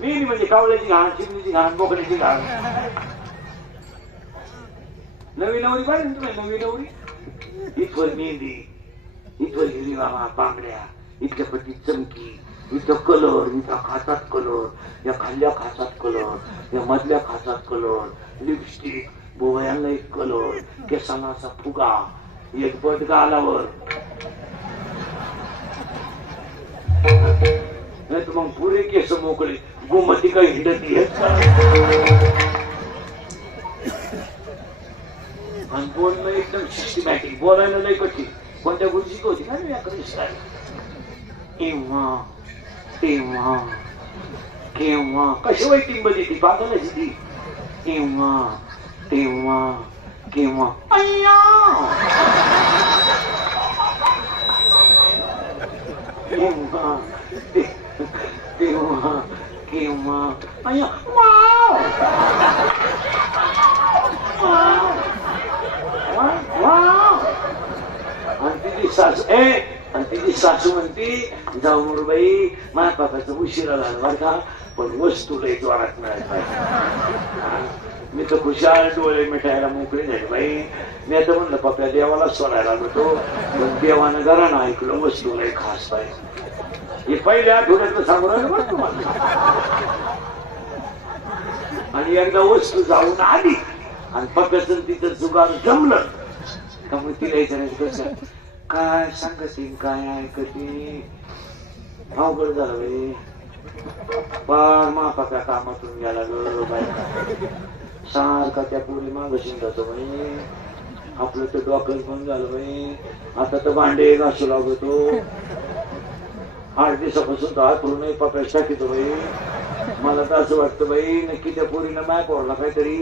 मेहंदी म्हणजे कावळ्याची घाण, चिमणीची घाण, बोकड्याची घाण. नवी नवरी पाहिजे ना तुम्ही, नवी नवरी. इथवर मेहंदी, इथवर हिरवा बांगड्या, इथल्या पट्टी चमकी, इथं कलर, इथं खाचात कलर, या खाल्ल्या खाचात कलर, या मधल्या खाचात कलर, लिपस्टिक, बोवयांना एक कलर, केसाला असा फुगा, एक बट गालावर. नाही तर मग पुरे केस मोकळे, गोमती काही हिंडती. आणि बोलणं एकदम सिस्टमॅटिक, बोलायला लय कठीण. कोणत्या गुरुजी होती ना मी याकडे. केव्हा तेव्हा केव्हा कशी वैटिंग बघितली ती बागायला ती. केव्हा तेव्हा केव्हा अय्या केव्हा तेव्हा केव्हा अय्या वाव वाव. आणि तिची सासू आणि तिची सासू म्हणती, जाऊ मुरबाई माझ्या बापाचं उशिरा झालं बरं का, पण वस्तू लई जोरात मिळाली पाहिजे. मी तर खुशाल डोळे मिठायला मोकळी झाली बाई. मी आता म्हणलं पप्या देवाला सोडायला होतो, पण देवानं घरानं ऐकलं वस्तू लई खास पाहिजे. हे पहिल्या आठवड्यातलं सांगू राहिलं बरं तुम्हाला. आणि एकदा वस्तू जाऊन आली आणि पप्याचं तिचं जुगार जमलं का मग तिला विचारायचं कसं काय सांगते, काय ऐकते. अवघड झालं बाई. पार मापाच्या कामातून गेला ग बाई. सारखा त्या पुरी माग शिंदातो बाई. आपलं तर डॉक्टर पण झालं बाई. आता तर भांडे घासू लागतो. 8 दिवसापासून तर हातरून पप्याच टाकीतो बाई. मला तर असं वाटतं बाई नक्की त्या पोरीनं माय पोरला काहीतरी.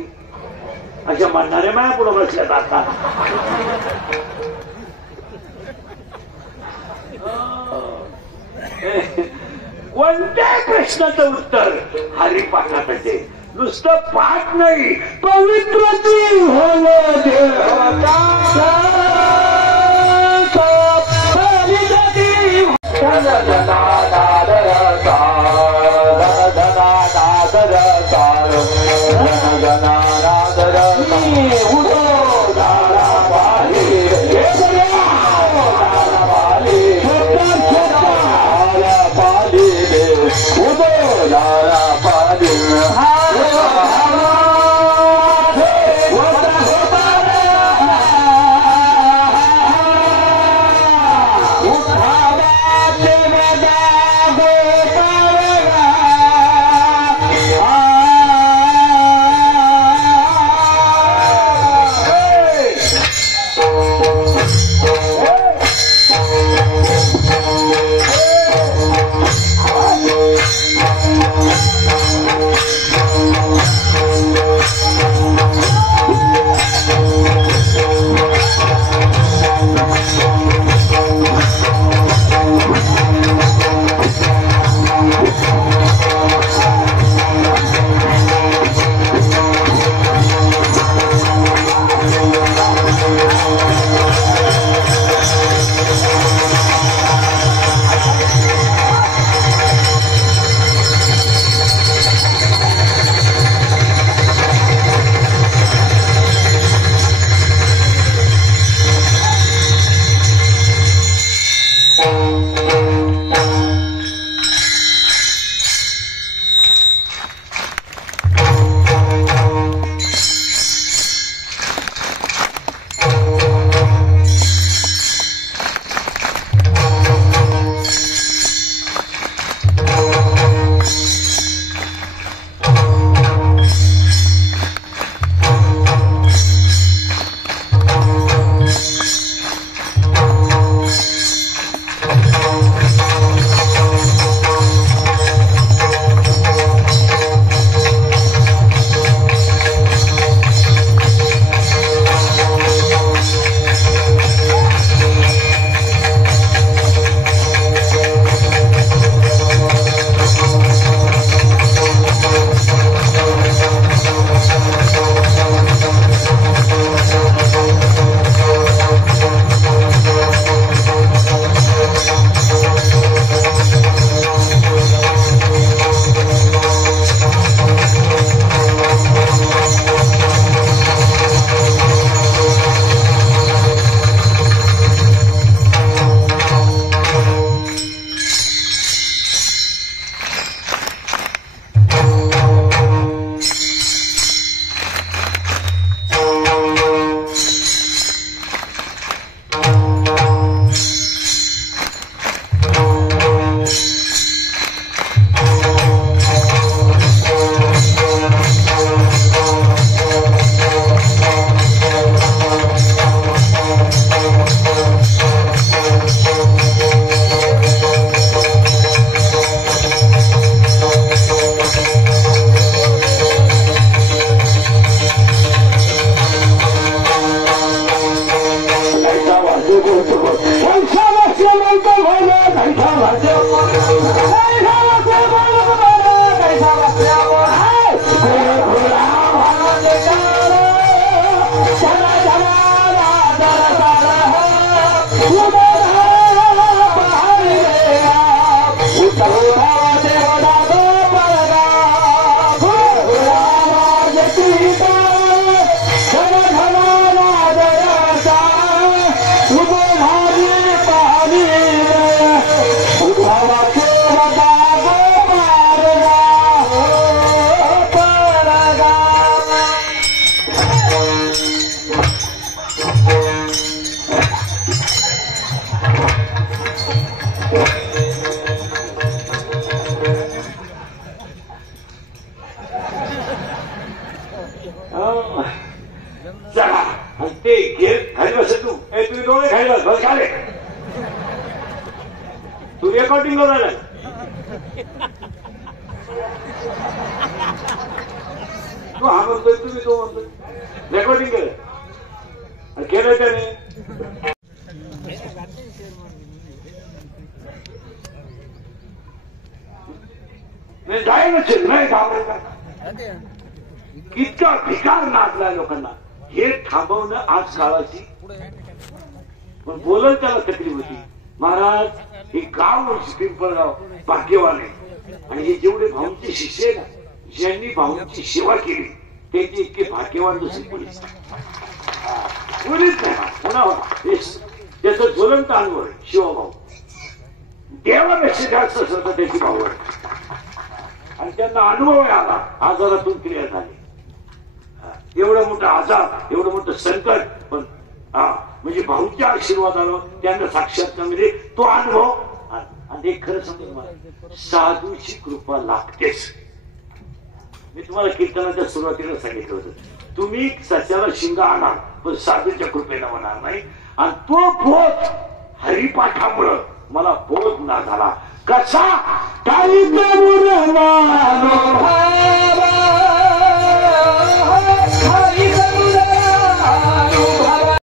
अशा म्हणणाऱ्या माया पुढं बसल्यात आता. कोणत्या प्रश्नाचं उत्तर हरिपाठात आहे. नुसतं पाठ नाही, पवित्र उदय भाजी पाणी उठावा केवदा गोपारगा परगा चला ते घे खाली बस तू तुम्ही डोळे खाली बस बस खाले तू रेकॉर्डिंग राहिला तू हा म्हणतोय तुम्ही तो म्हणतोय रेकॉर्डिंग केलं केलं त्याने नाही जायला नाही घाबरायचा इतका भिकार नाचला लोकांना हे थांबवणं आज काळाची पण बोलत त्याला तकलीफ होती महाराज हे गाव पिंपळगाव भाग्यवान आहे आणि हे जेवढे भाऊंचे शिष्य ना ज्यांनी भाऊंची सेवा केली त्यांचे इतके भाग्यवान दुसरे पोलीस नाही पुन्हा त्याचं ज्वलंत अनुभव आहे शिवभाऊ देवापेक्षा जास्त असं त्याची भाऊ आहे आणि त्यांना अनुभव आला आजारातून क्रिया झाली एवढं मोठं आजार एवढं मोठं संकट पण म्हणजे भाऊच्या आशीर्वादानं त्यांना साक्षात म्हणजे तो अनुभव आणि एक खरं सांगतो मला साधूची कृपा लागतेच मी तुम्हाला कीर्तनाच्या सुरुवातीला सांगितलं होतं तुम्ही सच्याला शिंगा आणा पण साधूच्या कृपेनं होणार नाही आणि तो बोध हरिपाठामुळं मला बोध ना झाला कसा काही